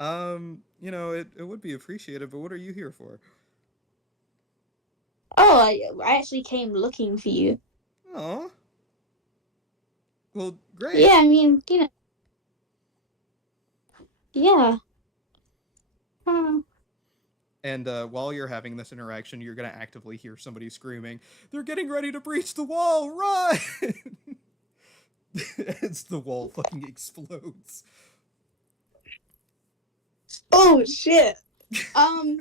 It would be appreciated, but what are you here for? Oh, I actually came looking for you. Oh, well, Yeah, great. I mean, yeah. And while you're having this interaction, you're going to actively hear somebody screaming, "They're getting ready to breach the wall! Run!" As the wall fucking explodes. Oh shit. Um,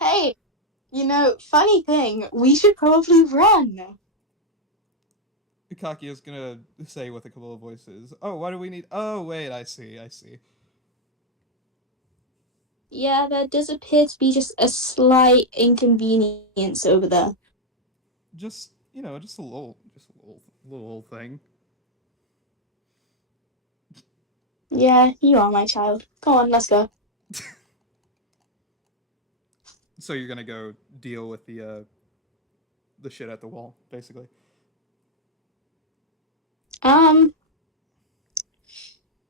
hey, Funny thing, we should probably run. Kakia's gonna say with a couple of voices, "Oh, why do we need? Oh, wait, I see, I see. Yeah, there does appear to be just a slight inconvenience over there. Just just a little thing." Yeah, you are my child. Go on, let's go. So you're gonna go deal with the shit at the wall, basically. Um,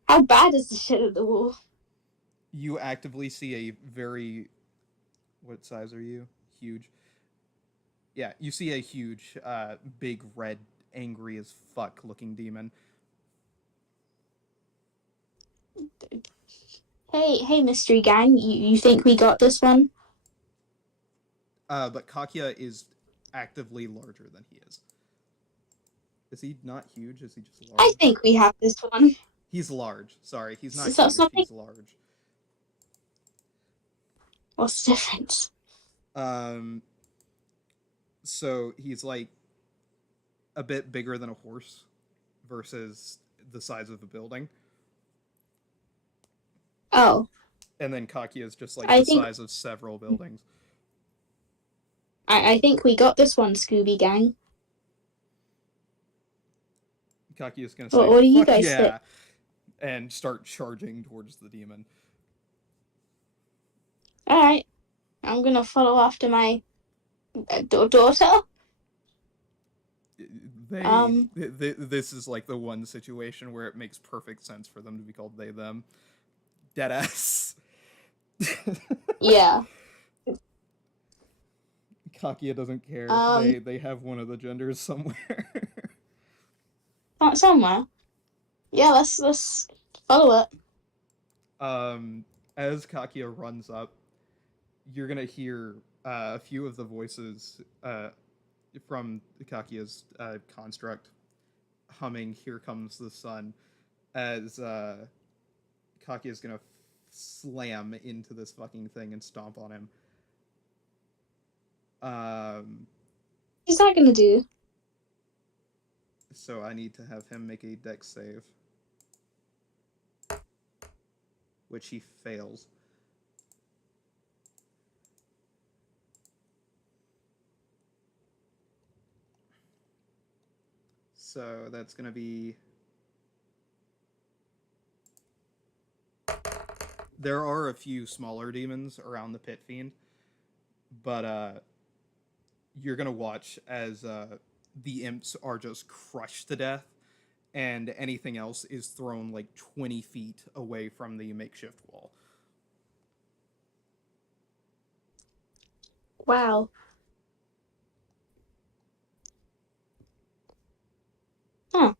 how bad is the shit at the wall? You actively see a very what size are you? Huge. Yeah, you see a huge, big red, angry as fuck looking demon. Hey, mystery gang, you think we got this one? But Kakia is actively larger than he is. Is he not huge? Is he just I large? think we have this one. He's large. Sorry, he's not So, huge. something. He's large. What's the difference? Um, so he's like a bit bigger than a horse versus the size of a building. Oh, And then Kakia is just like I the think size of several buildings. I think we got this one, Scooby Gang. Kakia is gonna say, What do you "Fuck guys think? yeah!" and start charging towards the demon. All right, I'm gonna follow after my daughter. Um, This is like the one situation where it makes perfect sense for them to be called they them. Deadass. yeah. Kakia doesn't care. Um, They have one of the genders somewhere. somewhere. Yeah, let's follow it. um, as Kakia runs up, you're gonna hear a few of the voices from Kakia's construct humming "Here Comes the Sun" as Kakia's gonna slam into this fucking thing and stomp on him. Um, What's that gonna do? so I need to have him make a dex save, which he fails. So that's gonna be. There are a few smaller demons around the pit fiend, but you're gonna watch as the imps are just crushed to death, and anything else is thrown like 20 feet away from the makeshift wall. Wow. Huh.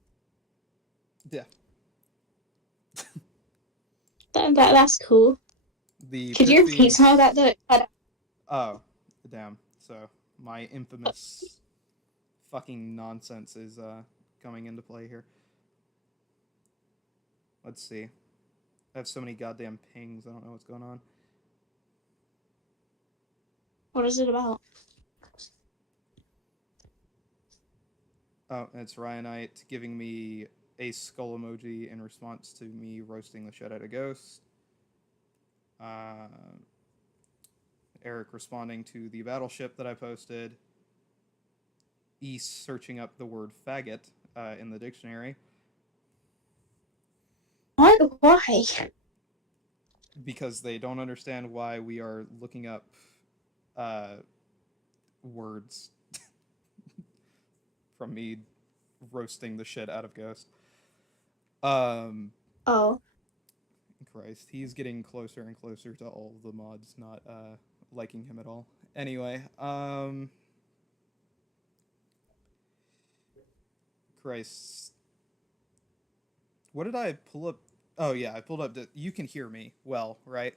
Yeah, That's cool. the Could pit you repeat some of fiends. that? Though? Oh, damn. So my infamous fucking nonsense is coming into play here. Let's see. I have so many goddamn pings. I don't know what's going on. What is it about? Oh, it's Ryanite giving me a skull emoji in response to me roasting the shit out of Ghost. Uh, Eric responding to the battleship that I posted. East searching up the word faggot in the dictionary What? Why? because they don't understand why we are looking up uh, words from me roasting the shit out of Ghost. Um, Oh, Christ, he's getting closer and closer to all of the mods not liking him at all. Anyway, Christ, what did I pull up? Oh yeah, I pulled up. You can hear me well, right?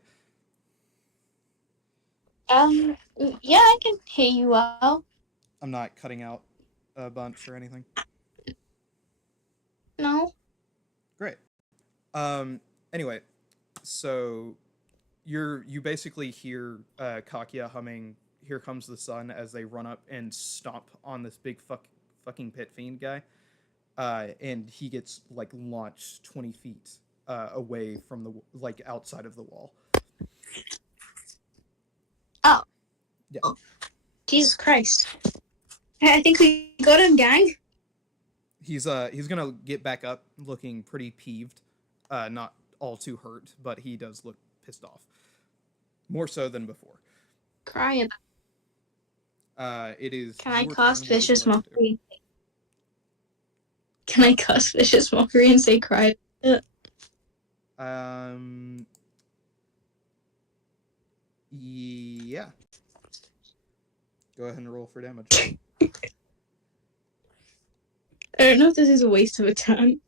yeah, I can hear you well. I'm not cutting out a bunch or anything. No. Great. Um. Anyway, so you basically hear Kakia humming here comes the sun as they run up and stomp on this big fucking pit fiend guy. And he gets like launched 20 feet away from the like outside of the wall. Oh. Yeah. Jesus Christ. I think we got him, gang. He's gonna get back up looking pretty peeved, not all too hurt, but he does look pissed off, more so than before. Crying. It is Can I your cast turn. What would you Vicious like to do? Mockery? Can I cast Vicious Mockery and say cry? Yeah. Go ahead and roll for damage. I don't know if this is a waste of a turn.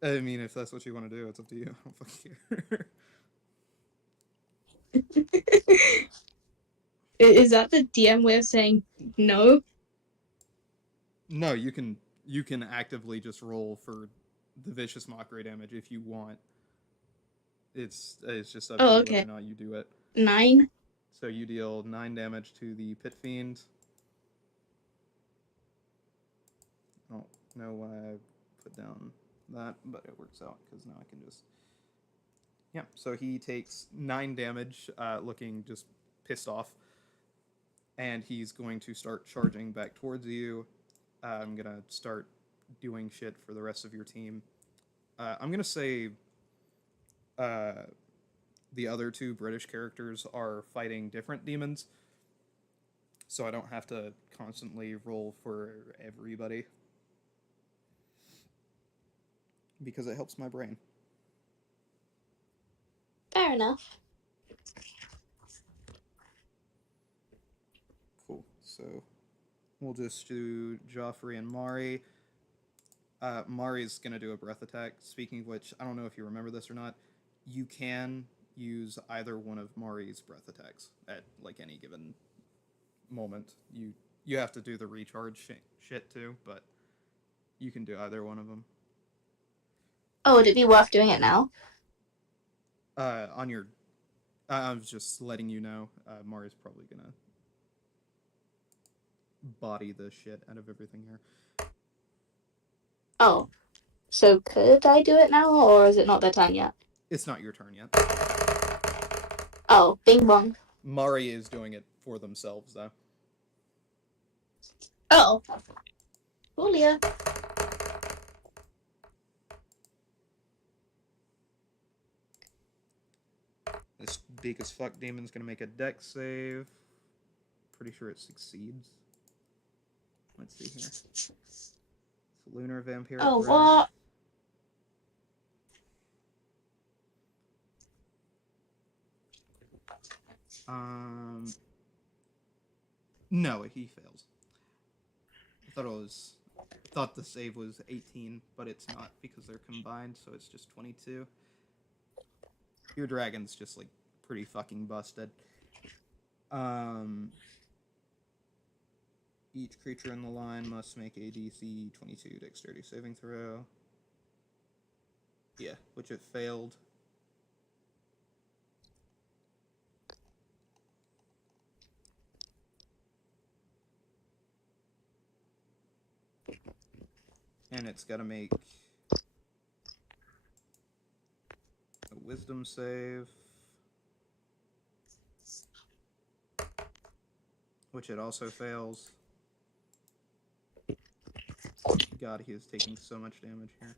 I mean, if that's what you want to do, it's up to you. I don't fucking care. Is that the DM way of saying no? No, you can actively just roll for the vicious mockery damage if you want. It's just up to you whether or not you do it. 9. So you deal 9 damage to the pit fiend. I don't know why I put down that, but it works out because now I can just. Yeah, so he takes 9 damage, looking just pissed off, and he's going to start charging back towards you. I'm gonna start doing shit for the rest of your team. I'm gonna say the other 2 British characters are fighting different demons, so I don't have to constantly roll for everybody because it helps my brain. Fair enough. Cool. So we'll just do Joffrey and Mari. Mari's gonna do a breath attack. Speaking of which, I don't know if you remember this or not. You can use either one of Mari's breath attacks at like any given moment. You have to do the recharge shit too, but you can do either one of them. Oh, would it be worth doing it now? On your, I was just letting you know. Mari's probably gonna body the shit out of everything here. Oh, so could I do it now, or is it not their turn yet? It's not your turn yet. Oh, bing bong. Mari is doing it for themselves, though. Oh. Julia. This big as fuck demon's gonna make a dex save. Pretty sure it succeeds. Let's see here. It's lunar vampire. Oh, breath. What? No, he fails. I thought the save was 18, but it's not because they're combined, so it's just 22. Your dragon's just like pretty fucking busted. Each creature in the line must make a DC 22 dexterity saving throw. Yeah, which it failed. And it's got to make a wisdom save, which it also fails. God, he is taking so much damage here.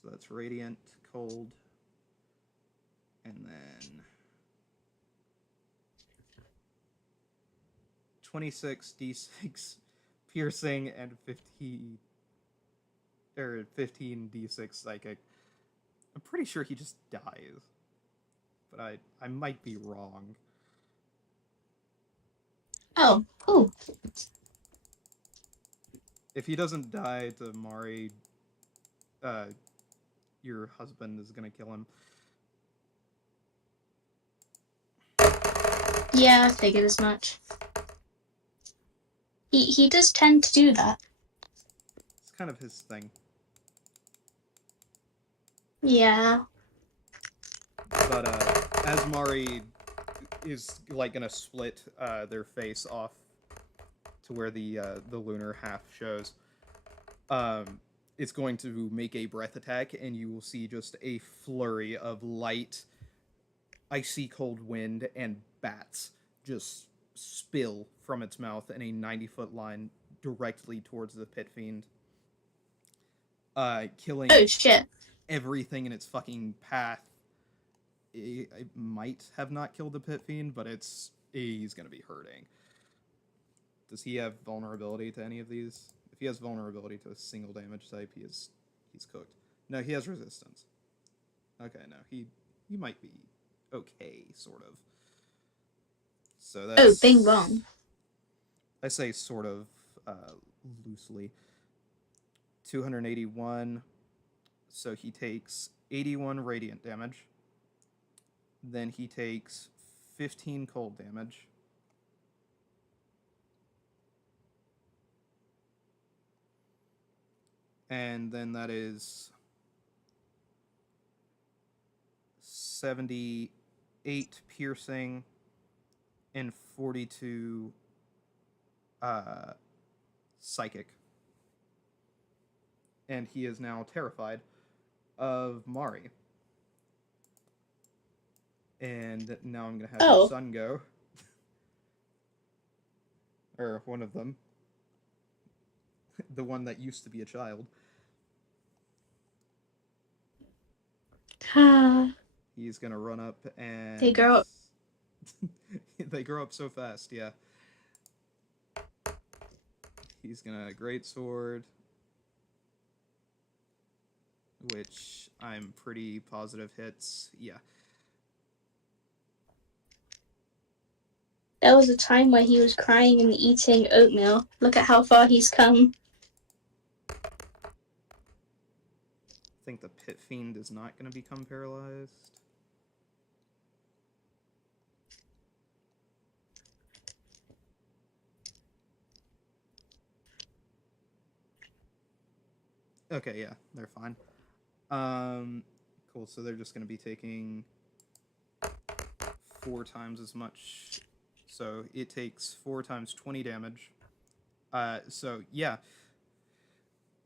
So that's radiant, cold, and then 26 d6 piercing and 15 d6 psychic. I'm pretty sure he just dies, but I might be wrong. Oh, cool. If he doesn't die to Mari, your husband is gonna kill him. Yeah, I figured as much. He does tend to do that. It's kind of his thing. Yeah. But as Mari is like gonna split their face off to where the lunar half shows, um, it's going to make a breath attack, and you will see just a flurry of light, icy cold wind, and bats just spill from its mouth in a 90-foot line directly towards the pit fiend, Oh killing shit. everything in its fucking path. It might have not killed the pit fiend, but he's gonna be hurting. Does he have vulnerability to any of these? If he has vulnerability to a single damage type, he's cooked. No, he has resistance. Okay, no, he might be okay, sort of. So Oh, bing that's, bong. I say sort of loosely. 281. So he takes 81 radiant damage. Then he takes 15 cold damage. And then that is 78 piercing and 42 uh, psychic. And he is now terrified of Mari. And now I'm going to have your Oh. son go. Or one of them. The one that used to be a child. He's going to run up They and. grow up. They grow up so fast, yeah. He's going to great sword, which I'm pretty positive hits. Yeah. There was a time where he was crying and eating oatmeal. Look at how far he's come. I think the pit fiend is not going to become paralyzed. Okay, yeah, they're fine. Cool. So they're just going to be taking 4 times as much. So it takes 4 times 20 damage. So yeah.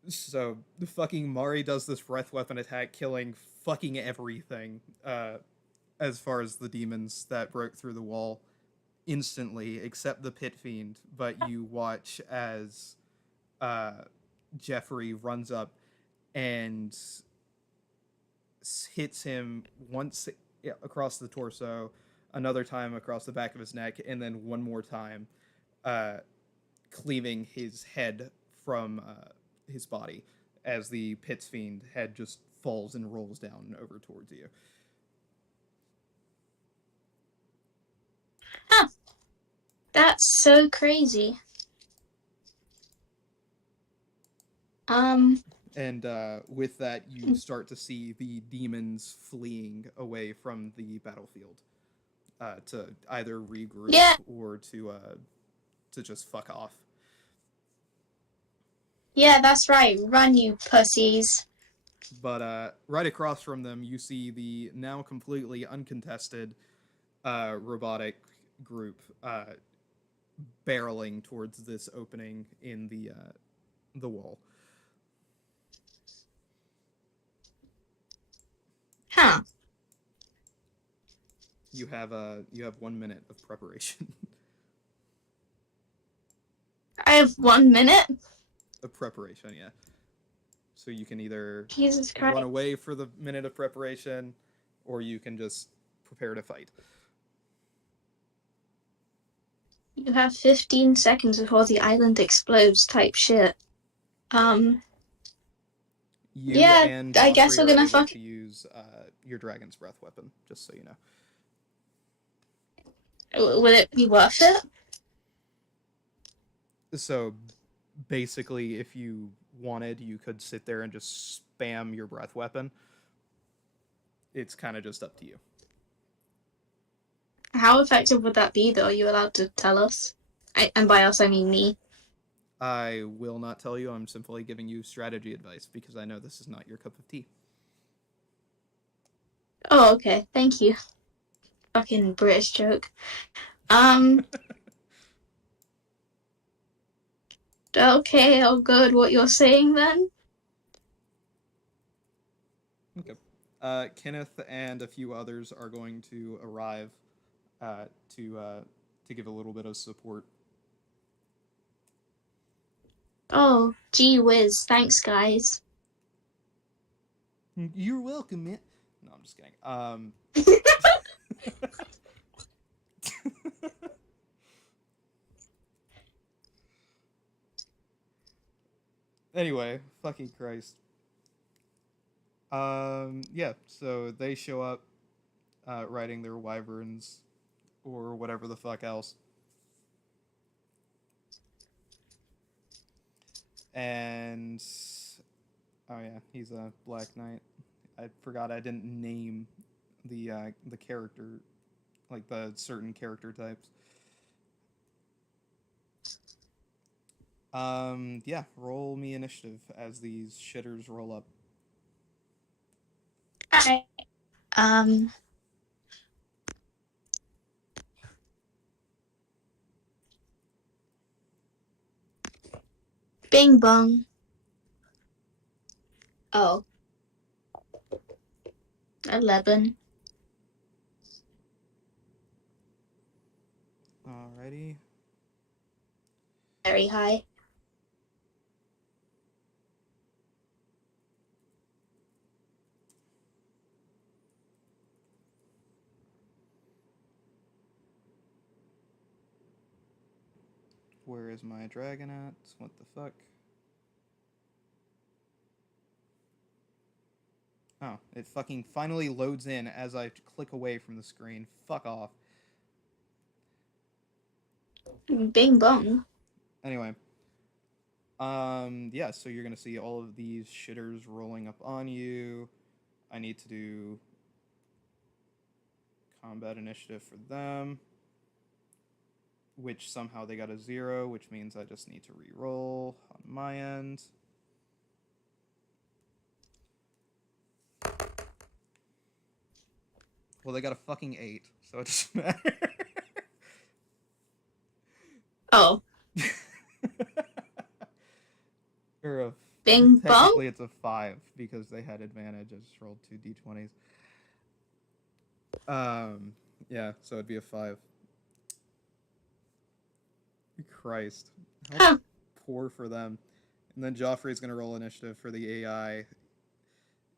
So the fucking Mari does this breath weapon attack, killing fucking everything. As far as the demons that broke through the wall instantly, except the pit fiend. But you watch as Jeffrey runs up and hits him once across the torso, another time across the back of his neck, and then one more time, uh, cleaving his head from his body as the Pit's Fiend head just falls and rolls down over towards you. Huh. That's so crazy. Um. And with that, you start to see the demons fleeing away from the battlefield to either regroup Yeah. or to just fuck off. Yeah, that's right. Run, you pussies. But right across from them, you see the now completely uncontested robotic group barreling towards this opening in the wall. Huh. You have 1 minute of preparation. I have 1 minute. Of preparation, yeah. So you can either Jesus run Christ. away for the minute of preparation, or you can just prepare to fight. You have 15 seconds before the island explodes type shit. You Yeah, and I guess Joffrey we're are gonna able fuck. to use your dragon's breath weapon, just so you know. Will it be worth it? So basically, if you wanted, you could sit there and just spam your breath weapon. It's kind of just up to you. How effective would that be, though? Are you allowed to tell us? And by us, I mean me. I will not tell you. I'm simply giving you strategy advice because I know this is not your cup of tea. Oh, okay. Thank you. Fucking British joke. Um. Okay, I'll go with what you're saying then. Okay. Kenneth and a few others are going to arrive uh, to uh, to give a little bit of support. Oh, gee whiz. Thanks, guys. You're welcome, man. No, I'm just kidding. Anyway, fucking Christ. Yeah. So they show up, riding their wyverns or whatever the fuck else, and oh yeah, he's a Black Knight. I forgot I didn't name the character, like the certain character types. Yeah, roll me initiative as these shitters roll up. Alright. Um. Bing bong. Oh, 11. Alrighty. Very high. Where is my dragon at? What the fuck? Oh, it fucking finally loads in as I click away from the screen. Fuck off. Bing bong. Anyway, yeah, so you're gonna see all of these shitters rolling up on you. I need to do combat initiative for them, which somehow they got a 0, which means I just need to re-roll on my end. Well, they got a fucking 8, so it doesn't matter. Oh, or a, bing bong. technically it's a 5 because they had advantage. I just rolled 2 d20s. Yeah, so it'd be a 5. Christ. How Huh. poor for them. And then Joffrey's gonna roll initiative for the AI.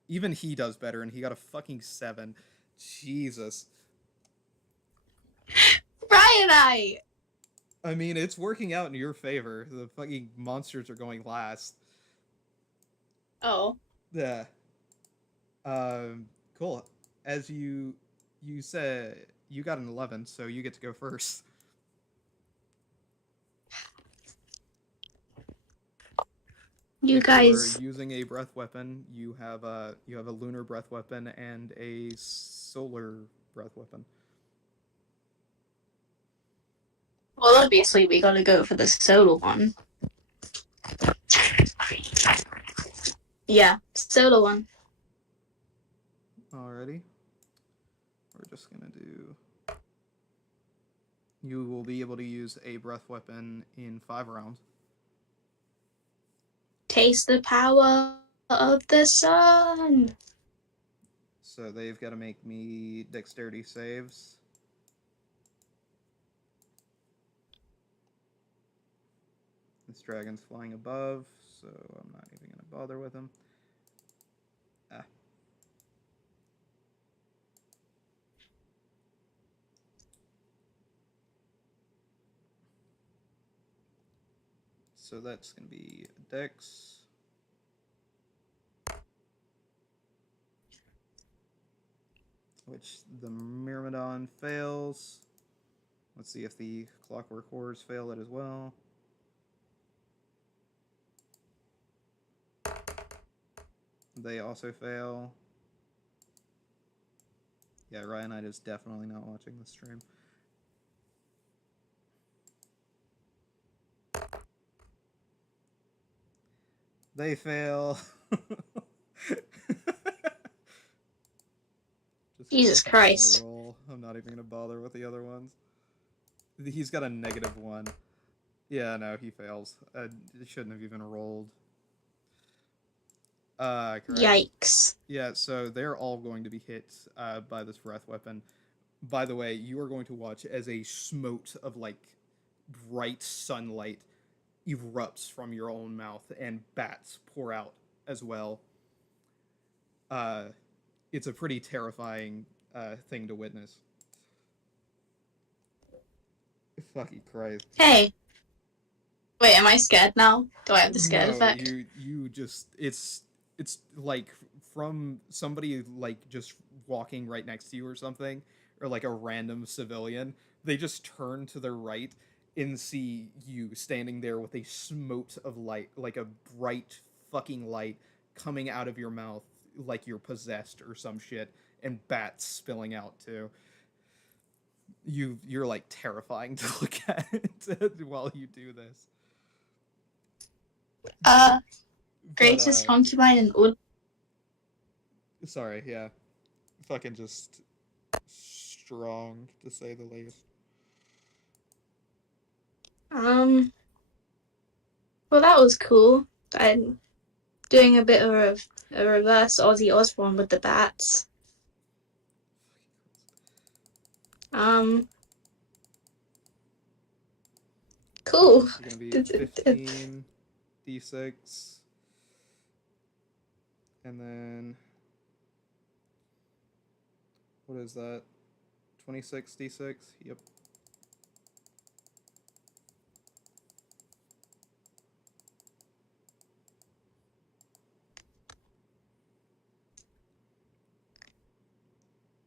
Even he does better, and he got a fucking 7. Jesus. Brian, I. I mean, it's working out in your favor. The fucking monsters are going last. Oh, Yeah. Cool. As you said, you got an 11, so you get to go first. you If you're guys. using a breath weapon, you have a lunar breath weapon and a solar breath weapon. Well, obviously, we gotta go for the solo one. Yeah, solo one. Alrighty. We're just gonna do. You will be able to use a breath weapon in 5 rounds. Taste the power of the sun. So they've got to make me dexterity saves. This dragon's flying above, so I'm not even going to bother with him. Ah. So that's going to be dex. Which the Myrmidon fails. Let's see if the Clockwork Horrors fail it as well. They also fail. Yeah, Ryanite is definitely not watching the stream. They fail. Just Jesus one more Christ. roll. I'm not even gonna bother with the other ones. He's got a -1. Yeah, no, he fails. It shouldn't have even rolled. Correct. Yikes. Yeah, so they're all going to be hit by this breath weapon. By the way, you are going to watch as a smote of like bright sunlight erupts from your own mouth and bats pour out as well. Uh, it's a pretty terrifying thing to witness. Fucking Christ. Hey. Wait, am I scared now? Do I have the scared No, effect? you just it's like from somebody like just walking right next to you or something, or like a random civilian. They just turn to their right and see you standing there with a smote of light, like a bright fucking light coming out of your mouth, like you're possessed or some shit, and bats spilling out too. You're like terrifying to look at while you do this. Uh, But greatest concubine in all. sorry, yeah, fucking just strong to say the least. Um, well, that was cool. I'm doing a bit of a reverse Ozzy Osbourne with the bats. Um, So cool. this is gonna be 15 d6, and then what is that? 26 d6. Yep.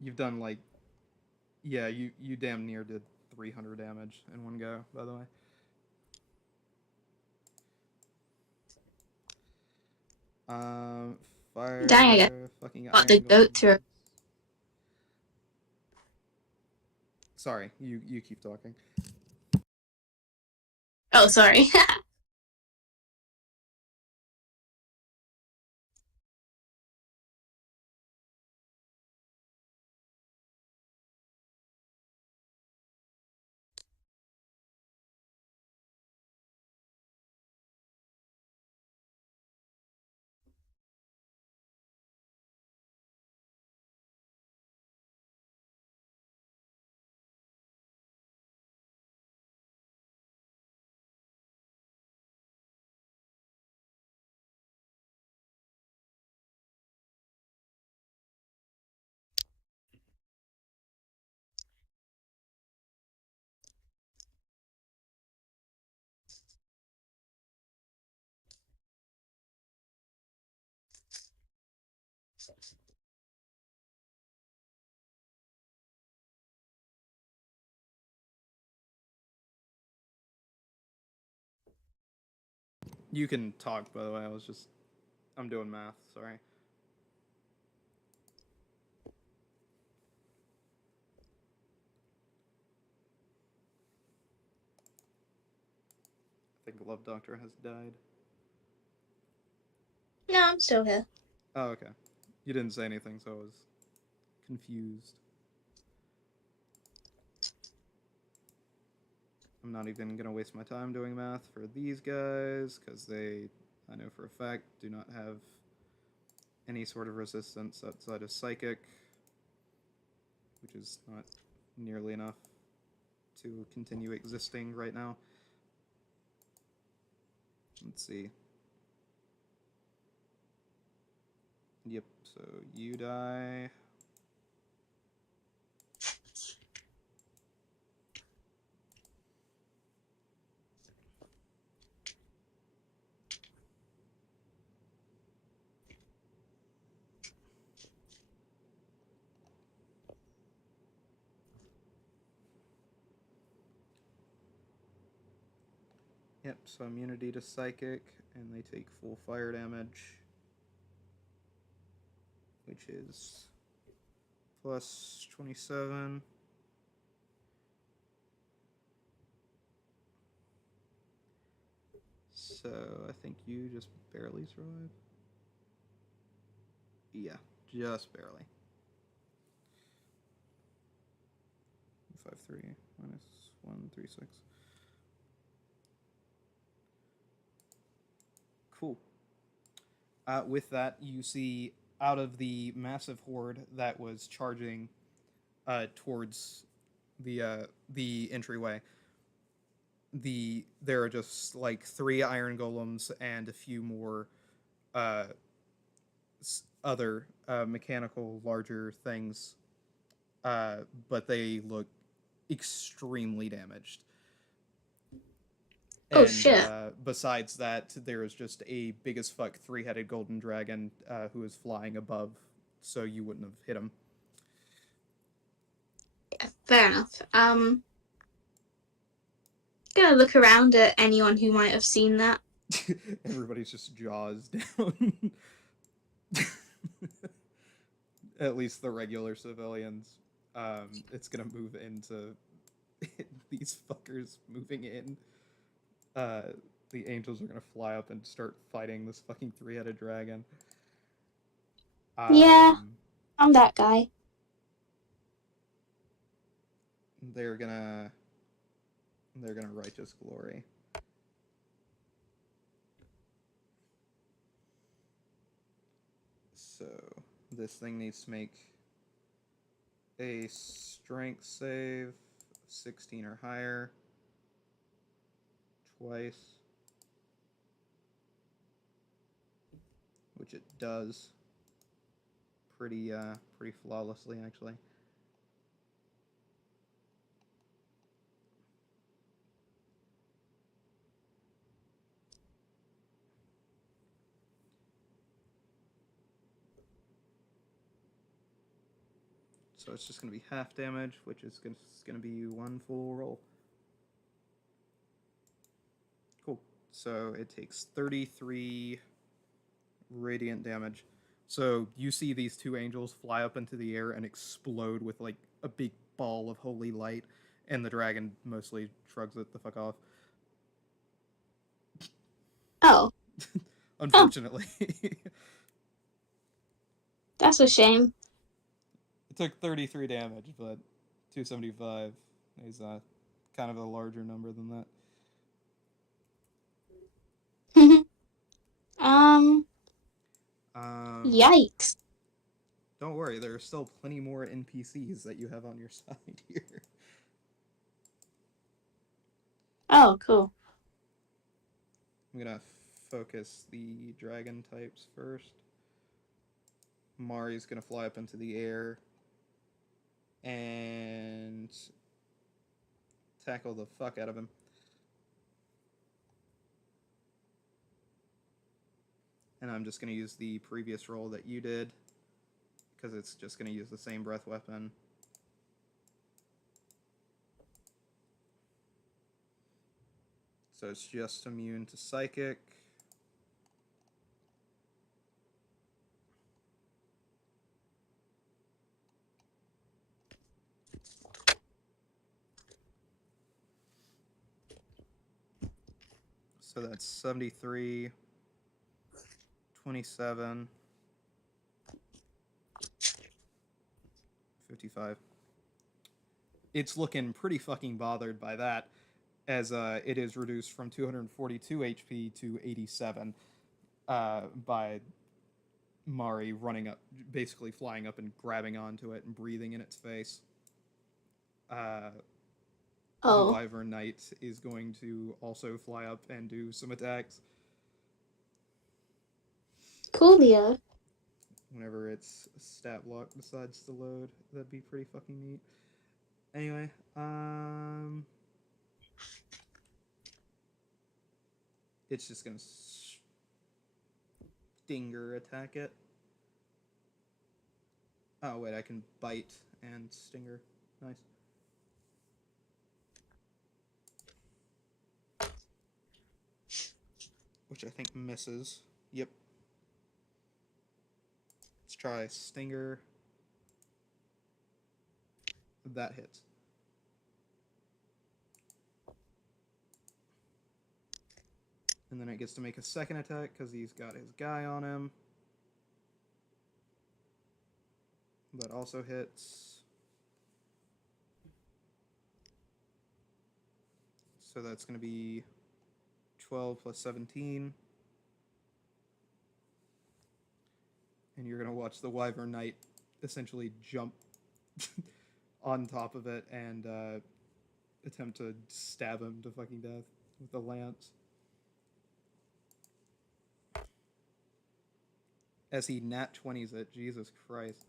You've done like yeah, you damn near did 300 damage in one go. By the way. Um, Dang, I guess fucking I got the iron goat golems. through. Sorry, you keep talking. Oh, sorry. You can talk. By the way, I'm doing math. Sorry. I think Love Doctor has died. No, I'm still here. Oh, okay. You didn't say anything, so I was confused. I'm not even gonna waste my time doing math for these guys because I know for a fact, do not have any sort of resistance outside of psychic, which is not nearly enough to continue existing right now. Let's see. Yep, so you die. Yep, so immunity to psychic, and they take full fire damage, which is plus 27. So I think you just barely survive. Yeah, just barely. 253 minus 136. Cool. With that, you see out of the massive horde that was charging towards the entryway, there are just like 3 iron golems and a few more uh, other mechanical larger things, but they look extremely damaged. Oh And shit. besides that, there is just a big as fuck 3-headed golden dragon who is flying above, so you wouldn't have hit him. Yeah, fair enough. Gonna look around at anyone who might have seen that. Everybody's just jaws down. At least the regular civilians. It's gonna move into these fuckers moving in. Uh, the angels are gonna fly up and start fighting this fucking 3-headed dragon. Yeah, Um, I'm that guy. they're gonna righteous glory. So this thing needs to make a strength save 16 or higher twice, which it does pretty flawlessly actually. So it's just going to be half damage, which is going to be 1 full roll. Cool. So it takes 33 radiant damage. So you see these 2 angels fly up into the air and explode with like a big ball of holy light, and the dragon mostly shrugs it the fuck off. Oh, oh, Unfortunately. that's a shame. It took 33 damage, but 275 is kind of a larger number than that. um, Um, Yikes. don't worry, there are still plenty more NPCs that you have on your side here. Oh, cool. I'm gonna focus the dragon types first. Mari's gonna fly up into the air and tackle the fuck out of him. And I'm just gonna use the previous roll that you did because it's just gonna use the same breath weapon. So it's just immune to psychic. So that's 73, 27, 55. It's looking pretty fucking bothered by that, as it is reduced from 242 HP to 87 by Mari running up, basically flying up and grabbing onto it and breathing in its face. Uh, the Oh, Wyvern Knight is going to also fly up and do some attacks. coolio. Whenever its stat block decides to load, that'd be pretty fucking neat. Anyway, it's just gonna stinger attack it. Oh wait, I can bite and stinger. Nice. Which I think misses. Yep. Let's try stinger. That hits. And then it gets to make a second attack because he's got his guy on him. That also hits. So that's going to be 12 plus 17. And you're going to watch the Wyvern Knight essentially jump on top of it and attempt to stab him to fucking death with the lance. As he nat 20s it, Jesus Christ.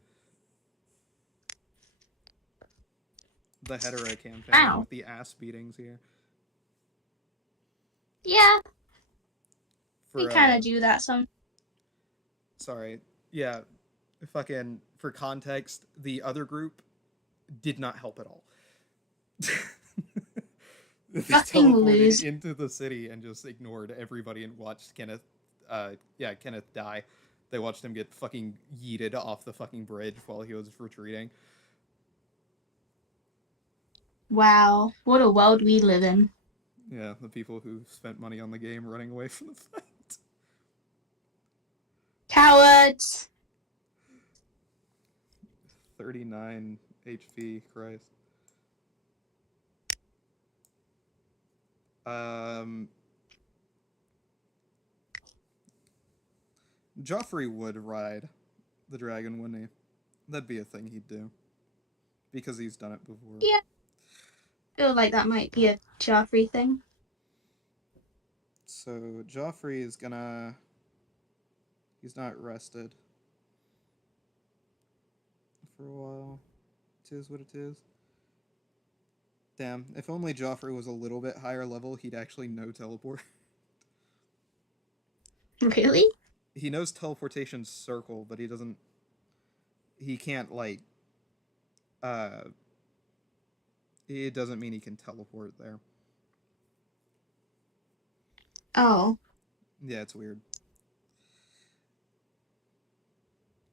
The hetera campaign Wow. with the ass beatings here. Yeah, we For kind of do that some. sorry, yeah, fucking for context, the other group did not help at all. They Fucking teleported lose. into the city and just ignored everybody and watched Kenneth, Kenneth die. They watched him get fucking yeeted off the fucking bridge while he was retreating. Wow, what a world we live in. Yeah, the people who spent money on the game running away from the fight. Cowards. 39 HP, Christ. Um, Joffrey would ride the dragon, wouldn't he? That'd be a thing he'd do. Because he's done it before. Yeah, feel like that might be a Joffrey thing. So Joffrey is gonna. He's not rested for a while. It is what it is. Damn, if only Joffrey was a little bit higher level, he'd actually know teleport. Really? He knows teleportation circle, but he doesn't. He can't, like. Uh. It doesn't mean he can teleport there. Oh. Yeah, it's weird.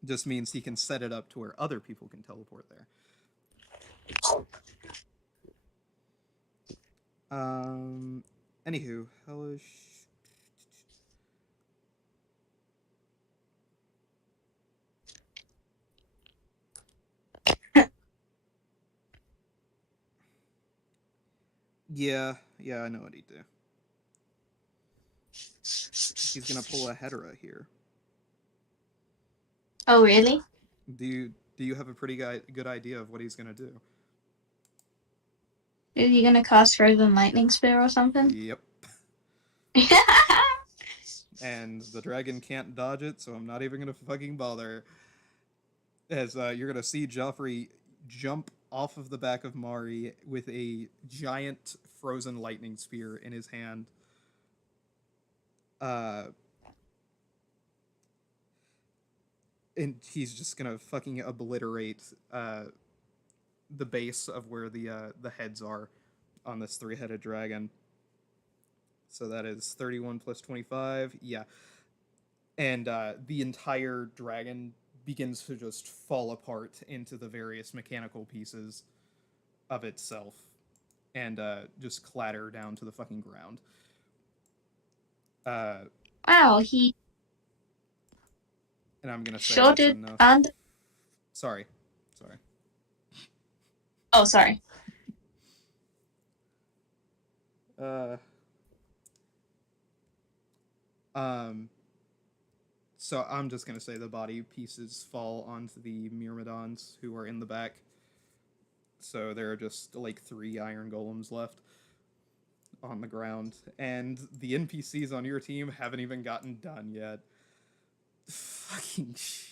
Just means he can set it up to where other people can teleport there. Anywho, hellish. Yeah, I know what he'd do. He's gonna pull a hetera here. Oh, really? Do you have a pretty good idea of what he's gonna do? Is he gonna cast Frozen Lightning Spear or something? Yep. And the dragon can't dodge it, so I'm not even gonna fucking bother. As you're gonna see Joffrey jump off of the back of Mari with a giant frozen lightning spear in his hand. Uh, and he's just gonna fucking obliterate the base of where the heads are on this three-headed dragon. So that is 31 plus 25. Yeah. And the entire dragon begins to just fall apart into the various mechanical pieces of itself and just clatter down to the fucking ground. Wow, he And I'm going to say sure that's did. enough. And Sorry. oh, sorry. Uh, um, so I'm just gonna say the body pieces fall onto the Myrmidons who are in the back. So there are just like 3 iron golems left on the ground, and the NPCs on your team haven't even gotten done yet. Fucking shit.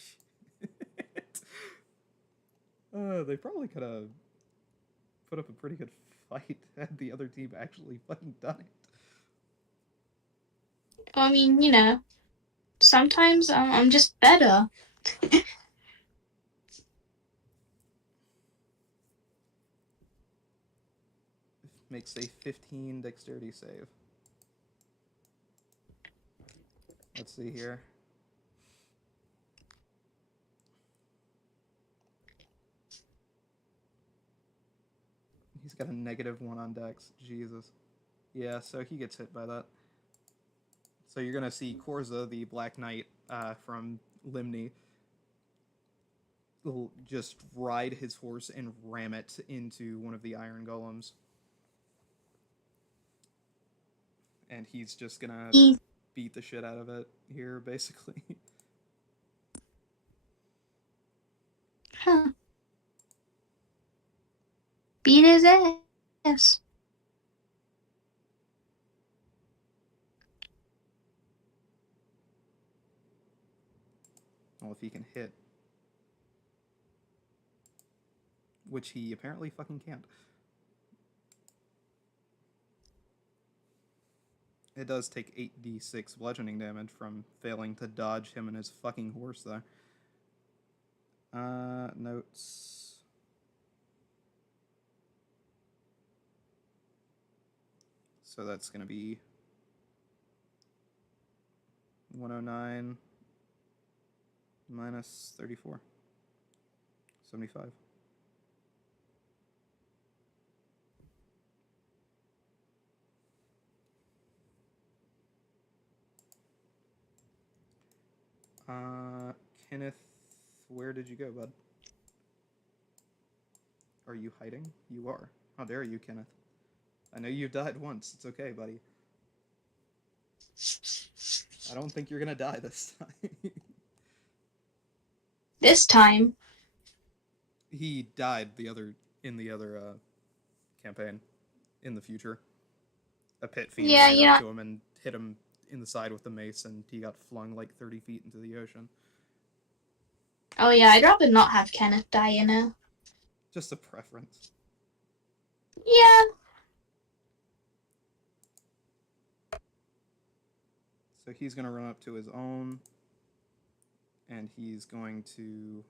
They probably could have put up a pretty good fight had the other team actually fucking done it. I mean, sometimes I'm just better. Makes a 15 dexterity save. Let's see here. He's got a -1 on dex. Jesus. Yeah, so he gets hit by that. So you're gonna see Korza, the Black Knight from Limni, just ride his horse and ram it into one of the iron golems. and he's just gonna He, beat the shit out of it here, basically. huh, beat his ass. Well, if he can hit, which he apparently fucking can't. It does take 8d6 bludgeoning damage from failing to dodge him and his fucking horse, though. Notes. So that's going to be 109 minus 34. 75. Kenneth, where did you go, bud? Are you hiding? You are. How dare you, Kenneth? I know you died once. It's okay, buddy. I don't think you're gonna die this time. This time. He died in the other campaign in the future. A pit fiend Yeah, ran you up know. to him and hit him in the side with the mace, and he got flung like 30 feet into the ocean. Oh yeah, I'd rather not have Kenneth die, you know. Just a preference. Yeah. So he's gonna run up to his own, and he's going to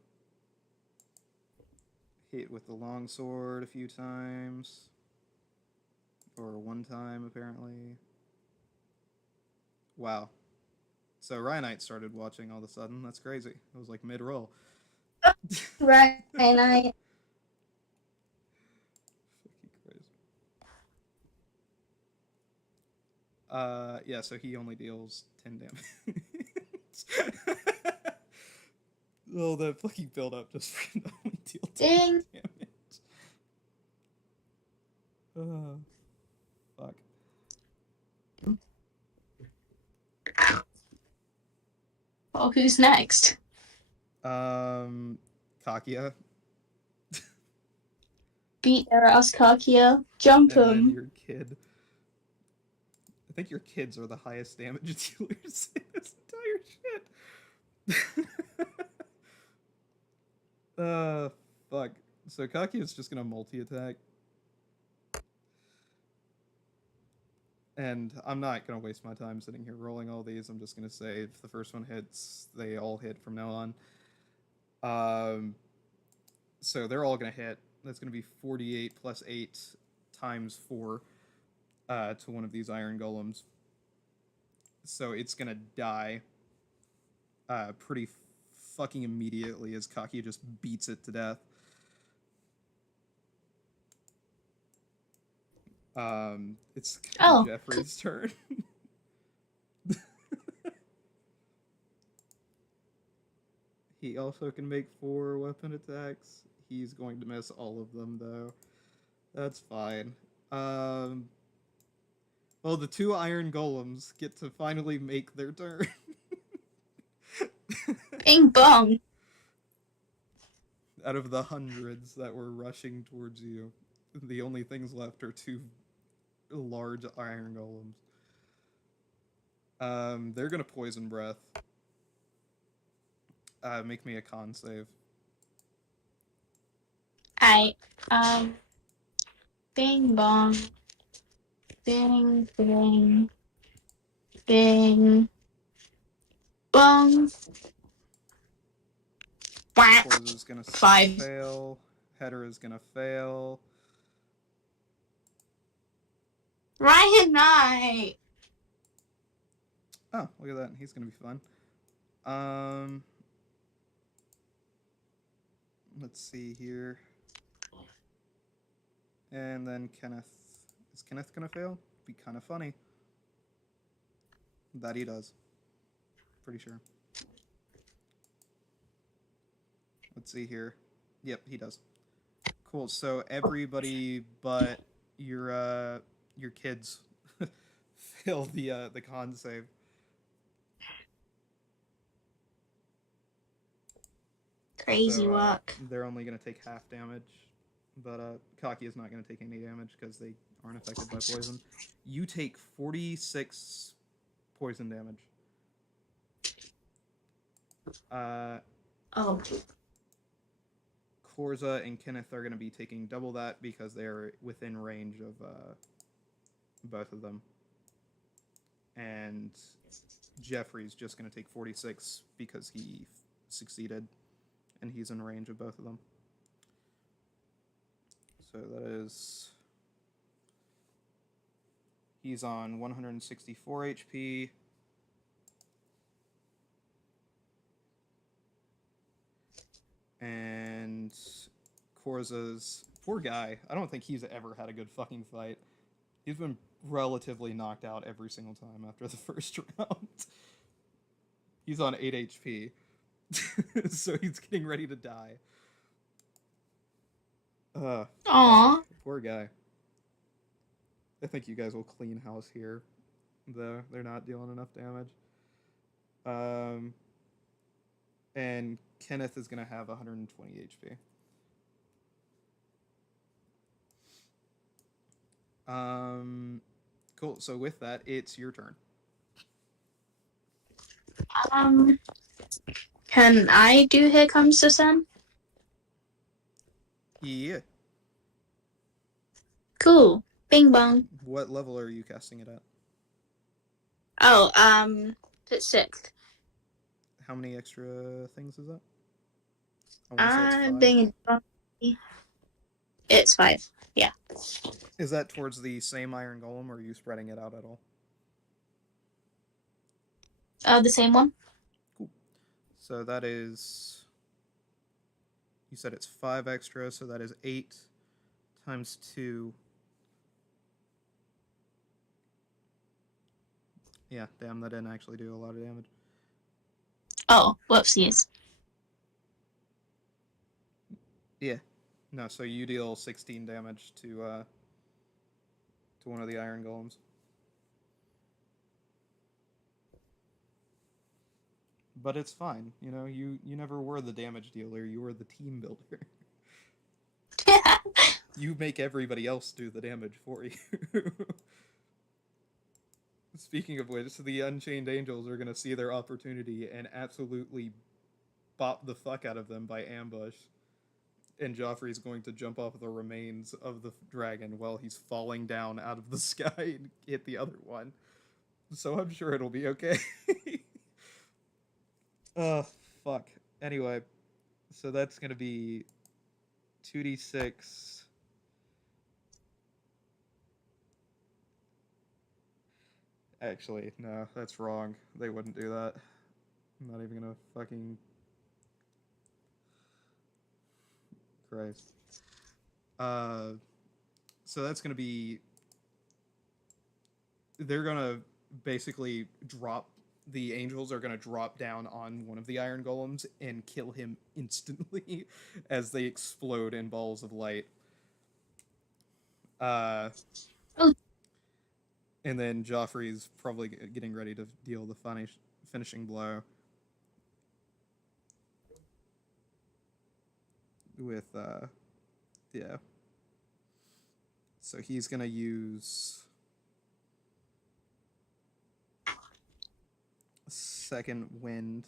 hit with the longsword a few times. Or one time, apparently. Wow. So Ryanite started watching all of a sudden. That's crazy. It was like mid-roll. Right, and I. Fucking crazy. Yeah, so he only deals 10 damage. Oh, the fucking build-up just randomly deal 10 Ding. damage. Fuck. Well, who's next? Kakia. Beat their ass, Kakia. Jump And then him. your kid. I think your kids are the highest damage dealers in this entire shit. Fuck. So Kakia is just gonna multi-attack. And I'm not gonna waste my time sitting here rolling all these. I'm just gonna say if the first one hits, they all hit from now on. So they're all gonna hit. That's gonna be 48 plus 8 times 4 to one of these iron golems. So it's gonna die pretty fucking immediately as Kakia just beats it to death. It's gonna be Jeffrey's turn. He also can make 4 weapon attacks. He's going to miss all of them, though. That's fine. Well, the 2 iron golems get to finally make their turn. Bing bong. Out of the hundreds that were rushing towards you, the only things left are 2 large iron golems. They're gonna poison breath. Make me a con save. Alright. Bing bong. Bing, bing. Bing. Bong. Forza's gonna 5. fail. Header is gonna fail. Ryan Knight. Oh, look at that. He's gonna be fun. Let's see here. And then Kenneth. Is Kenneth gonna fail? Be kind of funny. That he does. Pretty sure. Let's see here. Yep, he does. Cool. So everybody but your kids fail the con save. Crazy So work. they're only going to take half damage, but Kaki is not going to take any damage because they aren't affected by poison. You take 46 poison damage. Oh. Korza and Kenneth are going to be taking double that because they're within range of both of them. And Jeffrey's just going to take 46 because he succeeded and he's in range of both of them. So that is... He's on 164 HP. And Korza's... Poor guy. I don't think he's ever had a good fucking fight. He's been relatively knocked out every single time after the first round. He's on 8 HP. So he's getting ready to die. Aww. Poor guy. I think you guys will clean house here, though. They're not dealing enough damage. And Kenneth is going to have 120 HP. Cool. So with that, it's your turn. Can I do Here Comes the Sun? Yeah. Cool. Bing bong. What level are you casting it at? Oh, it's 6th. How many extra things is that? I'm being a... It's 5. Yeah. Is that towards the same Iron Golem, or are you spreading it out at all? The same one. Cool. So that is... You said it's 5 extra, so that is 8 times 2. Yeah, damn, that didn't actually do a lot of damage. Oh, whoopsies. Yeah. No, so you deal 16 damage to one of the Iron Golems. But it's fine. You know, you never were the damage dealer, you were the team builder. You make everybody else do the damage for you. Speaking of which, the Unchained Angels are going to see their opportunity and absolutely bop the fuck out of them by ambush. And Joffrey's going to jump off the remains of the dragon while he's falling down out of the sky and hit the other one. So I'm sure it'll be okay. Fuck. Anyway, so that's going to be 2d6. Actually, no, that's wrong. They wouldn't do that. I'm not even gonna fucking... Christ. So that's gonna be... They're gonna basically drop... The angels are gonna drop down on one of the Iron Golems and kill him instantly as they explode in balls of light. And then Joffrey's probably getting ready to deal the finishing blow with, yeah. So he's going to use Second Wind.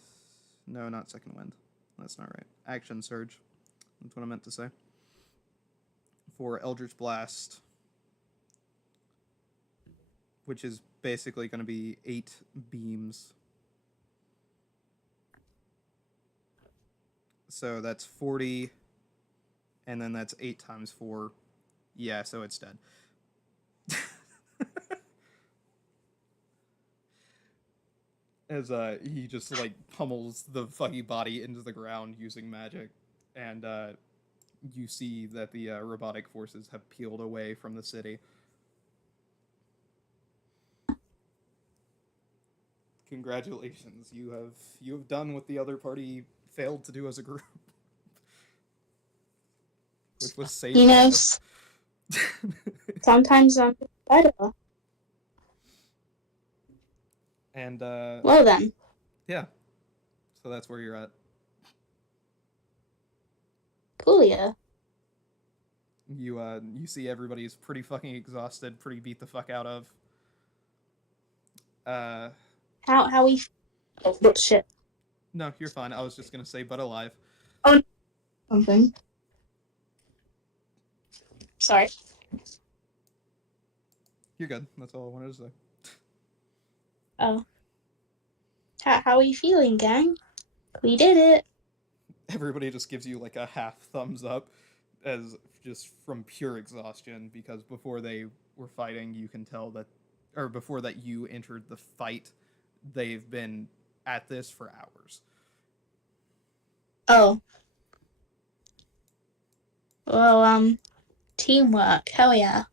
No, not Second Wind. That's not right. Action Surge. That's what I meant to say. For Eldritch Blast, which is basically going to be 8 beams. So that's 40, and then that's 8 times 4. Yeah, so it's dead. As he just like pummels the fucking body into the ground using magic, and you see that the robotic forces have peeled away from the city. Congratulations, you have done what the other party failed to do as a group, which was save. Sometimes I'm better. And Well then, yeah, so that's where you're at. Coolio. You see everybody's pretty fucking exhausted, pretty beat the fuck out of. Uh, How we? Oh shit. no, you're fine. I was just gonna say, but alive. Oh, something. Sorry. You're good. That's all I wanted to say. Oh, how are you feeling, gang? We did it. Everybody just gives you like a half thumbs up, as just from pure exhaustion, because before they were fighting, you can tell that, or before that you entered the fight, they've been at this for hours. Oh, well, teamwork. Hell yeah.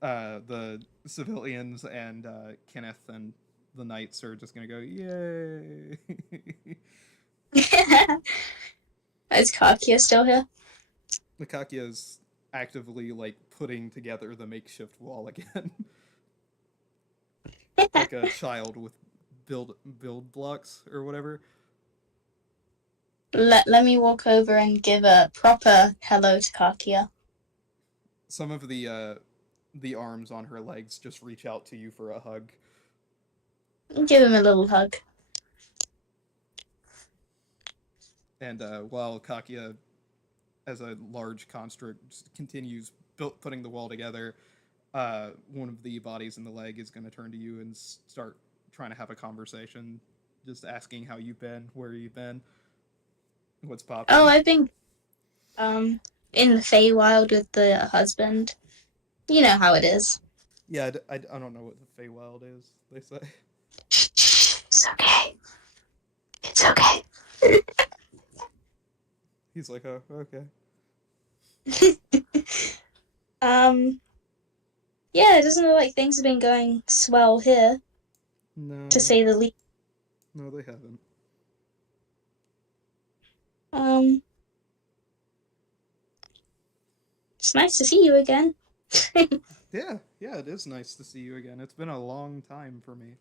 The civilians and Kenneth and the knights are just gonna go, yay! Is Kakia still here? Nakakia's actively like putting together the makeshift wall again, like a child with build blocks or whatever. Let me walk over and give a proper hello to Kakia. Some of the arms on her legs just reach out to you for a hug. Give him a little hug. And while Kakia, as a large construct, continues putting the wall together, one of the bodies in the leg is going to turn to you and start trying to have a conversation, just asking how you've been, where you've been, what's Oh, popping. I've been in the Feywild with the husband. You know how it is. Yeah, I don't know what the Feywild is, they say. It's okay. It's okay. He's like, oh, okay. um, yeah, it doesn't look like things have been going swell here, to No, say the least. no, they haven't. Um, it's nice to see you again. Yeah, yeah, it is nice to see you again. It's been a long time for me.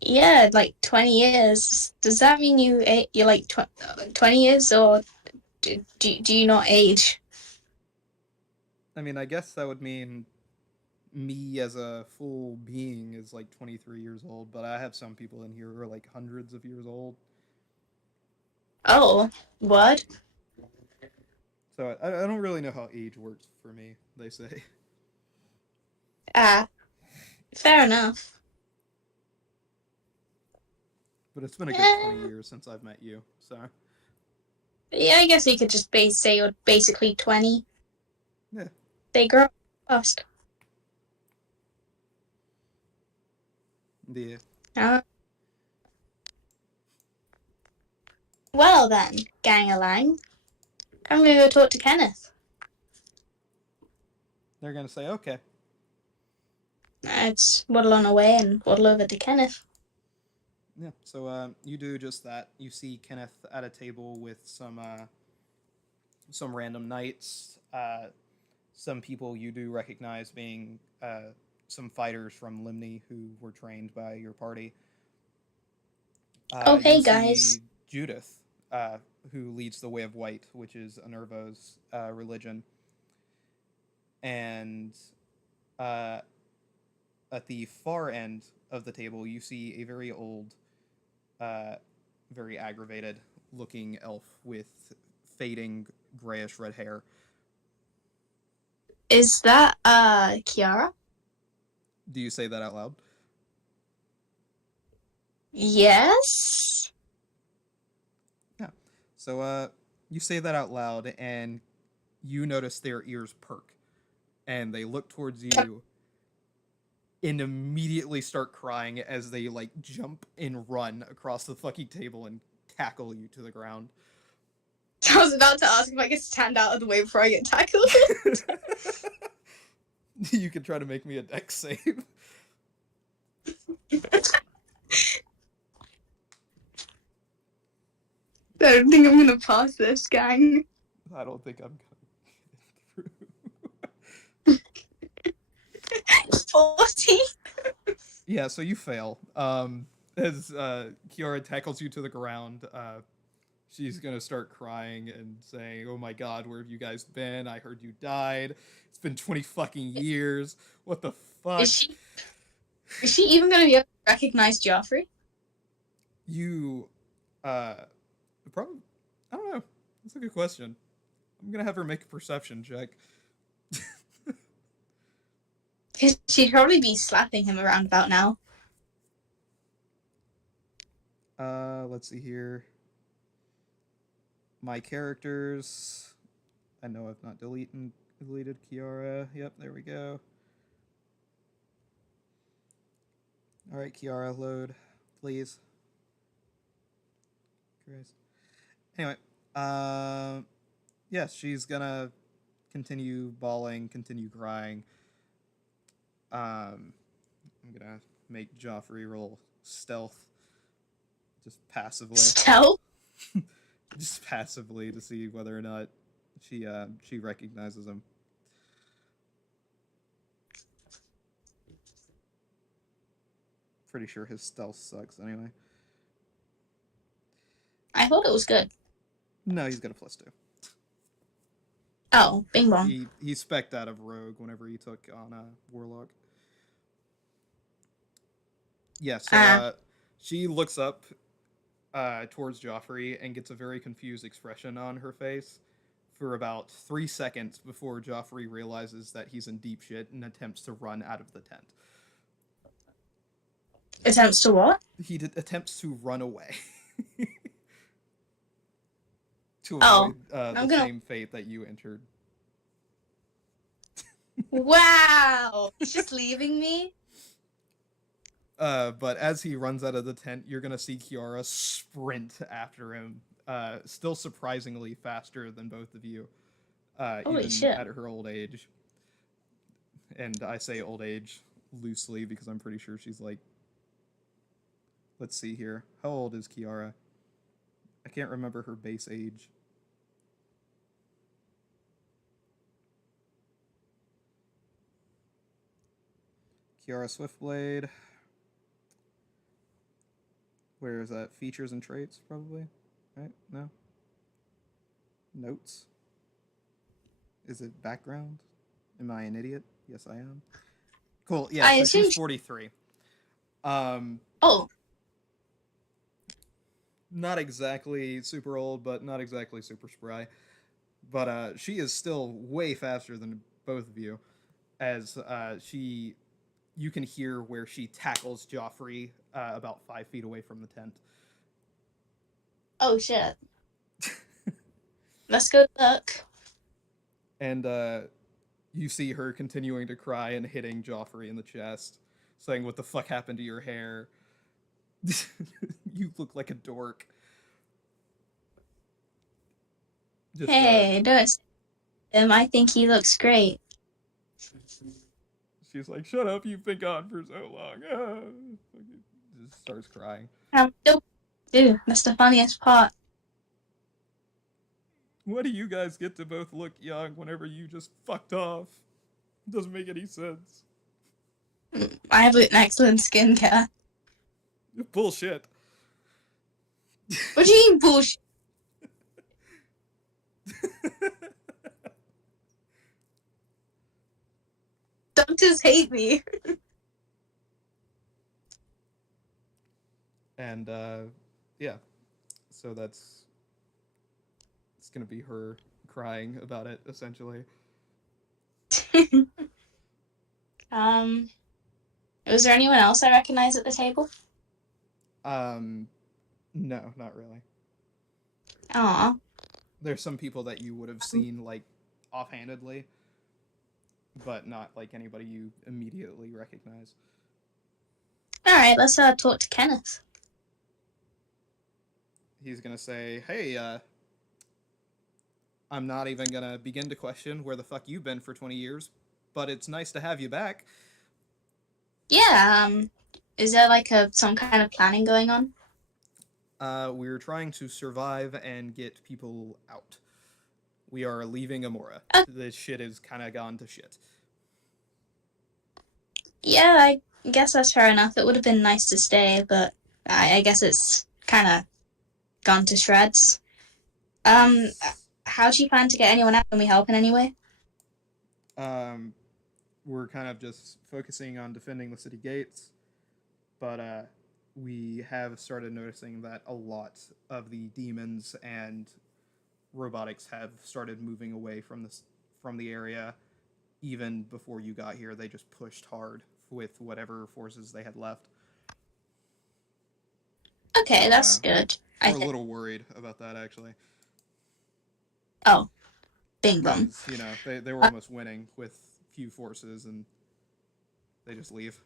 Yeah, like 20 years. Does that mean you're like 20 years, or do you not age? I mean, I guess that would mean me as a full being is like 23 years old, but I have some people in here who are like hundreds of years old. Oh, what? So I don't really know how age works for me, they say. Ah, fair enough. But it's been a good 20 Eh, years since I've met you, so yeah, I guess you could just say you're basically 20. yeah. They grow up fast. Yeah. Uh, well then, gang-a-lang, I'm gonna go talk to Kenneth. They're going to say, okay. Let's waddle on away and waddle over to Kenneth. Yeah, so you do just that. You see Kenneth at a table with some random knights, some people you do recognize being some fighters from Limney who were trained by your party. Oh, You hey guys. see Judith, who leads the Way of White, which is Enervo's religion. And uh, at the far end of the table, you see a very old, uh, very aggravated looking elf with fading grayish red hair. Is that Kiara? Do you say that out loud? Yes. Yeah. So you say that out loud, and you notice their ears perk, and they look towards you and immediately start crying as they like jump and run across the fucking table and tackle you to the ground. I was about to ask if I could stand out of the way before I get tackled. You can try to make me a dex save. I don't think I'm gonna pass this, gang. I don't think I'm gonna get through. 40? Yeah, so you fail. As Kiara tackles you to the ground, she's gonna start crying and saying, "Oh my God, where have you guys been? I heard you died. It's been 20 fucking years. What the Is fuck?" she is she even gonna be able to recognize Joffrey? You, uh, probably, I don't know. That's a good question. I'm gonna have her make a perception check. Because she'd probably be slapping him around about now. Let's see here. My characters. I know I've not deleted Kiara. Yep, there we go. All right, Kiara, load, please. Christ. Anyway, yes, she's gonna continue bawling, continue crying. I'm gonna make Joffrey roll stealth, just passively, Stealth? just passively to see whether or not she recognizes him. Pretty sure his stealth sucks anyway. I thought it was good. No, he's got a +2. Oh, bing bong. He spec'd out of Rogue whenever he took on Warlock. Yeah, so Ah, she looks up towards Joffrey and gets a very confused expression on her face for about 3 seconds before Joffrey realizes that he's in deep shit and attempts to run out of the tent. attempts to what? He attempts to run away to Oh, avoid the I'm gonna. same fate that you entered. Wow, he's just leaving me. But as he runs out of the tent, you're gonna see Kiara sprint after him, still surprisingly faster than both of you, Holy even shit! at her old age. And I say old age loosely because I'm pretty sure she's like, let's see here. How old is Kiara? I can't remember her base age. Kiara Swiftblade. Where is that? Features and traits, probably? Right? No? Notes? Is it background? Am I an idiot? Yes, I am. Cool. Yeah, I so she's assume. 43. Um, Oh, Not exactly super old, but not exactly super spry. But she is still way faster than both of you, as you can hear where she tackles Joffrey about 5 feet away from the tent. oh shit! Let's go look. And you see her continuing to cry and hitting Joffrey in the chest, saying, "What the fuck happened to your hair? You look like a dork." Just Hey, don't say him. I think he looks great. she's like, "Shut up! You've been gone for so long." Just starts crying. Nope. Dude, that's the funniest part. Why do you guys get to both look young whenever you just fucked off? It doesn't make any sense. I have an excellent skincare. Bullshit. What do you mean bullshit? Doctors hate me. And yeah, so it's gonna be her crying about it essentially. um, was there anyone else I recognize at the table? Um, no, not really. Aw. There's some people that you would have seen like offhandedly, but not like anybody you immediately recognize. All right, let's talk to Kenneth. He's gonna say, "Hey, I'm not even gonna begin to question where the fuck you've been for 20 years, but it's nice to have you back." Yeah. Is there like some kind of planning going on? We're trying to survive and get people out. We are leaving Amora. Uh, This shit has kind of gone to shit. yeah, I guess that's fair enough. It would have been nice to stay, but I guess it's kind of gone to shreds. Um, It's how do you plan to get anyone out? Can we help in any way? um, we're kind of just focusing on defending the city gates, but we have started noticing that a lot of the demons and robotics have started moving away from the area. Even before you got here, they just pushed hard with whatever forces they had left. Okay, So that's good. I we're a think. little worried about that actually, Oh, bing bong. because they were Uh, almost winning with few forces and they just leave.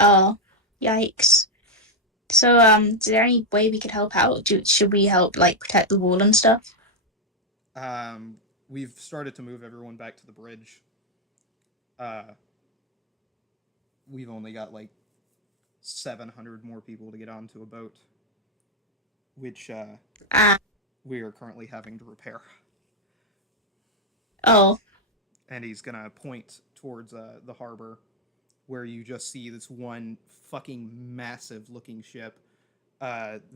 oh, yikes. So, is there any way we could help out? Should we help, like, protect the wall and stuff? Um, we've started to move everyone back to the bridge. Uh, we've only got like 700 more people to get onto a boat, which Ah, we are currently having to repair. oh, And he's gonna point towards the harbor where you just see this one fucking massive looking ship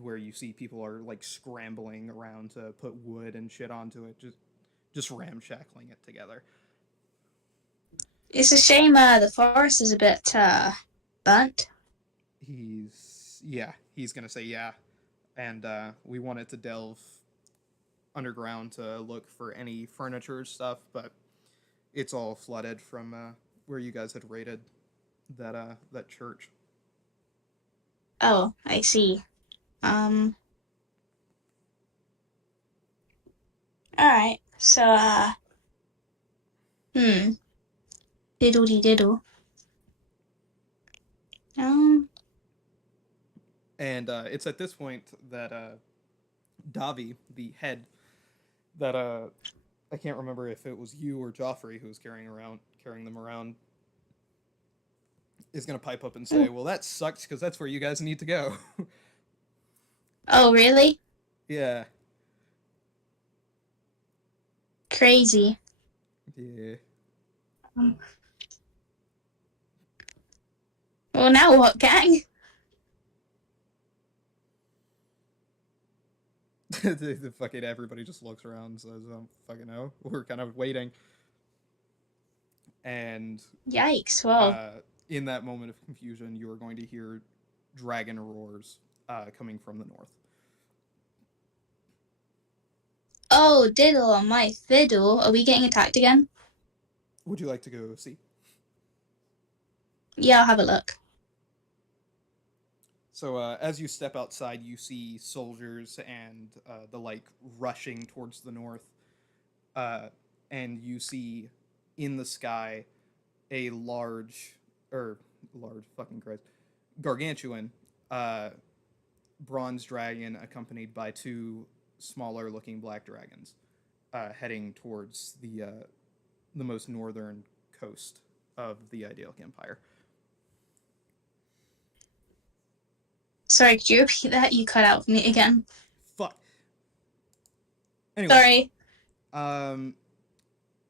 where you see people are like scrambling around to put wood and shit onto it, just ramshackling it together. it's a shame. The forest is a bit burnt. He's gonna say yeah, and we wanted to delve underground to look for any furniture stuff, but it's all flooded from where you guys had raided that church. Oh, I see. Um, all right. So, diddle dee diddle. Um, And it's at this point that Davi, the head, that I can't remember if it was you or Joffrey who was carrying them around, is gonna pipe up and say, "Well, that sucks because that's where you guys need to go." oh, really? Yeah, Crazy. yeah. Um, well, now what, gang? The fucking everybody just looks around and says, fucking know. We're kind of waiting." And Yikes. Well, uh, in that moment of confusion, you are going to hear dragon roars coming from the north. oh, diddle on my fiddle. Are we getting attacked again? Would you like to go see? Yeah, I'll have a look. So as you step outside, you see soldiers and the like rushing towards the north, uh, and you see in the sky a large fucking Christ, gargantuan uh, bronze dragon accompanied by two smaller looking black dragons, heading towards the most northern coast of the Idalic Empire. Sorry, could you repeat that? You cut out for me again. Fuck. Anyway, Sorry. um,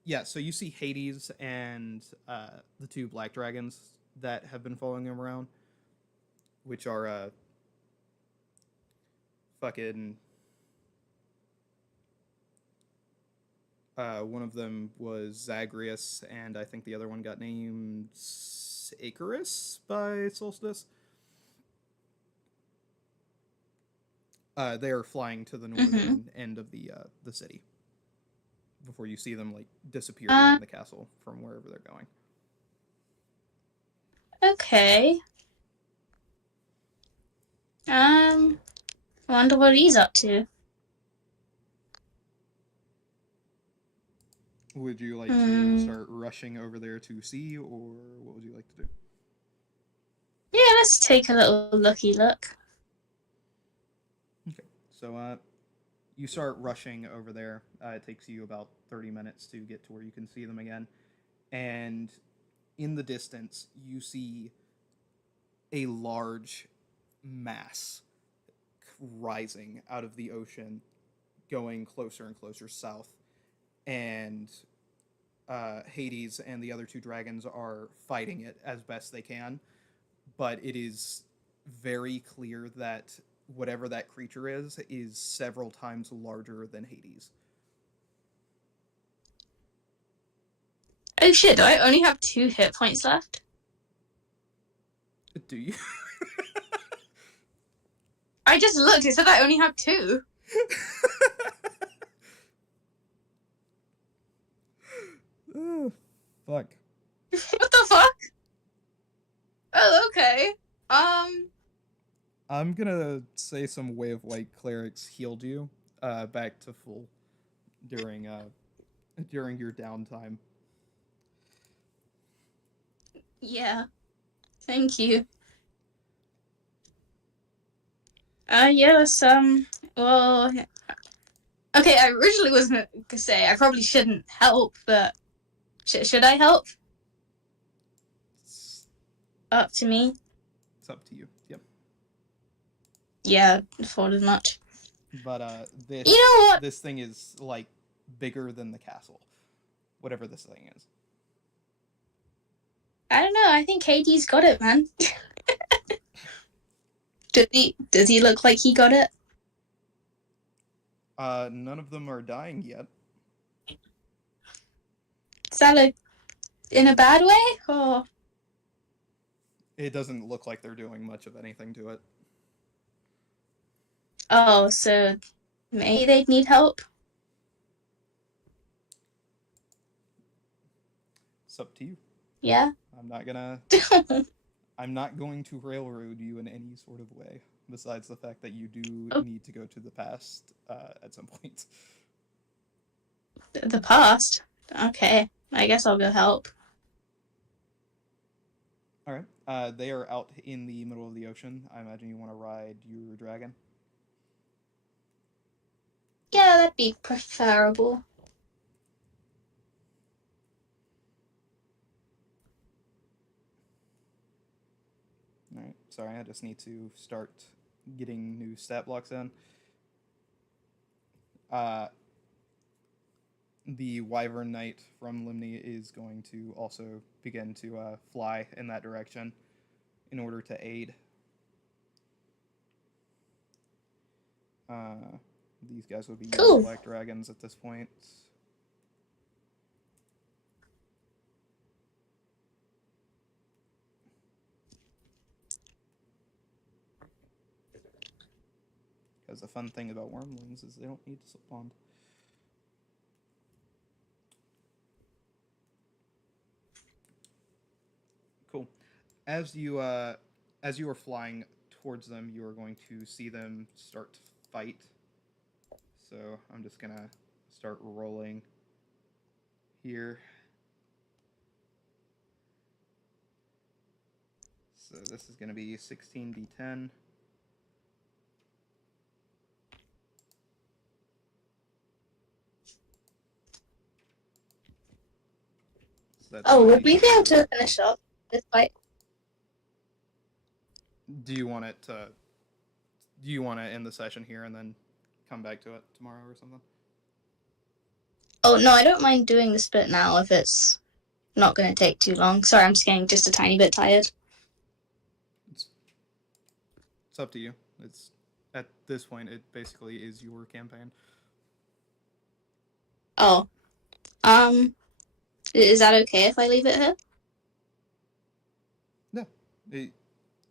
yeah. So you see Hades and the two black dragons that have been following him around, which are fucking. One of them was Zagreus, and I think the other one got named Icarus by Solstice. They are flying to the Mm-hmm. northern end of the city before you see them like disappear Uh, behind the castle from wherever they're going. okay. I wonder what he's up to. Would you like to Hmm. start rushing over there to see, or what would you like to do? Yeah, let's take a little looky look. Okay. So you start rushing over there. It takes you about 30 minutes to get to where you can see them again. And in the distance, you see a large mass rising out of the ocean, going closer and closer south. And Hades and the other two dragons are fighting it as best they can, but it is very clear that whatever that creature is several times larger than Hades. Oh shit, do I only have 2 hit points left? Do you? I just looked, it said I only have 2. Oh, fuck. What the fuck? Oh, okay. I'm gonna say some way of light clerics healed you back to full during during your downtime. Yeah. Thank you. Yes, well, okay, I originally was gonna say I probably shouldn't help, but should I help? It's, Up to me. it's up to you. Yep. Yeah, thought as much. But You know what? this thing is like bigger than the castle, whatever this thing is. I don't know. I think Hades got it, man. Does he look like he got it? None of them are dying yet. Is that in a bad way? Or It doesn't look like they're doing much of anything to it. oh, so maybe they'd need help? It's up to you. Yeah. I'm not gonna. I'm not going to railroad you in any sort of way. Besides the fact that you do Oh, need to go to the past at some point. the past. Okay, I guess I'll go help. All right. They are out in the middle of the ocean. I imagine you want to ride your dragon. Yeah, that'd be preferable. All right. Sorry, I just need to start getting new stat blocks in. Uh, the Wyvern Knight from Limni is going to also begin to fly in that direction in order to aid. Uh, these guys would be young Cool. black dragons at this point. Because the fun thing about wormlings is they don't need to spawn. Cool. As you as you are flying towards them, you are going to see them start to fight. So I'm just gonna start rolling here. So this is gonna be 16d10. So that's Oh, gonna would we be be able your. to finish up this fight? Do you want it to? Do you want to end the session here and then come back to it tomorrow or something? Oh no, I don't mind doing the split now if it's not going to take too long. Sorry, I'm just getting just a tiny bit tired. It's it's up to you. It's at this point it basically is your campaign. Oh, um, is that okay if I leave it here? Yeah,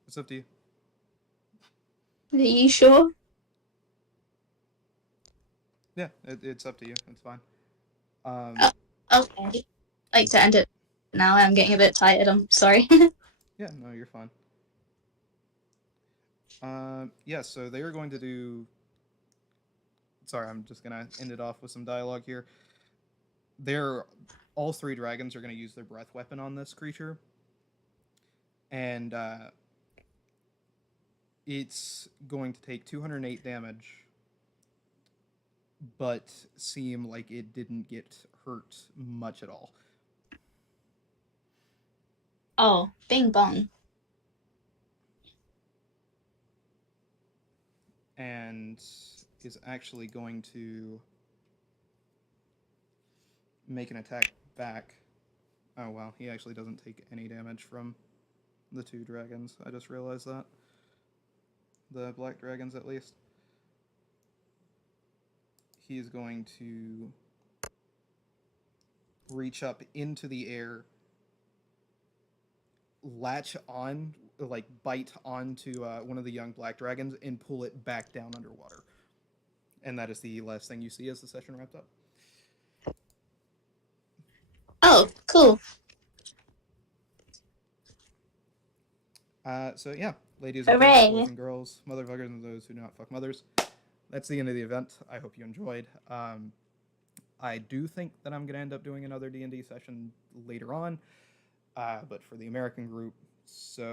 it's up to you. Are you sure? Yeah, it's up to you. It's fine. Uh, okay. I'd like to end it now. I'm getting a bit tired. I'm sorry. Yeah, no, you're fine. Yeah, so they are going to do. Sorry, I'm just gonna end it off with some dialogue here. They're all three dragons are going to use their breath weapon on this creature, and it's going to take 208 damage, but seem like it didn't get hurt much at all. Oh, bing bong. And is actually going to make an attack back. Oh wow, he actually doesn't take any damage from the two dragons. I just realized that. The black dragons, at least. He's going to reach up into the air, latch on, like bite onto one of the young black dragons, and pull it back down underwater. And that is the last thing you see as the session wrapped up. Oh, cool. So yeah, ladies and gents, boys Hooray. and girls, motherfuckers and those who do not fuck mothers. That's the end of the event. I hope you enjoyed. I do think that I'm gonna end up doing another D&D session later on, but for the American group. So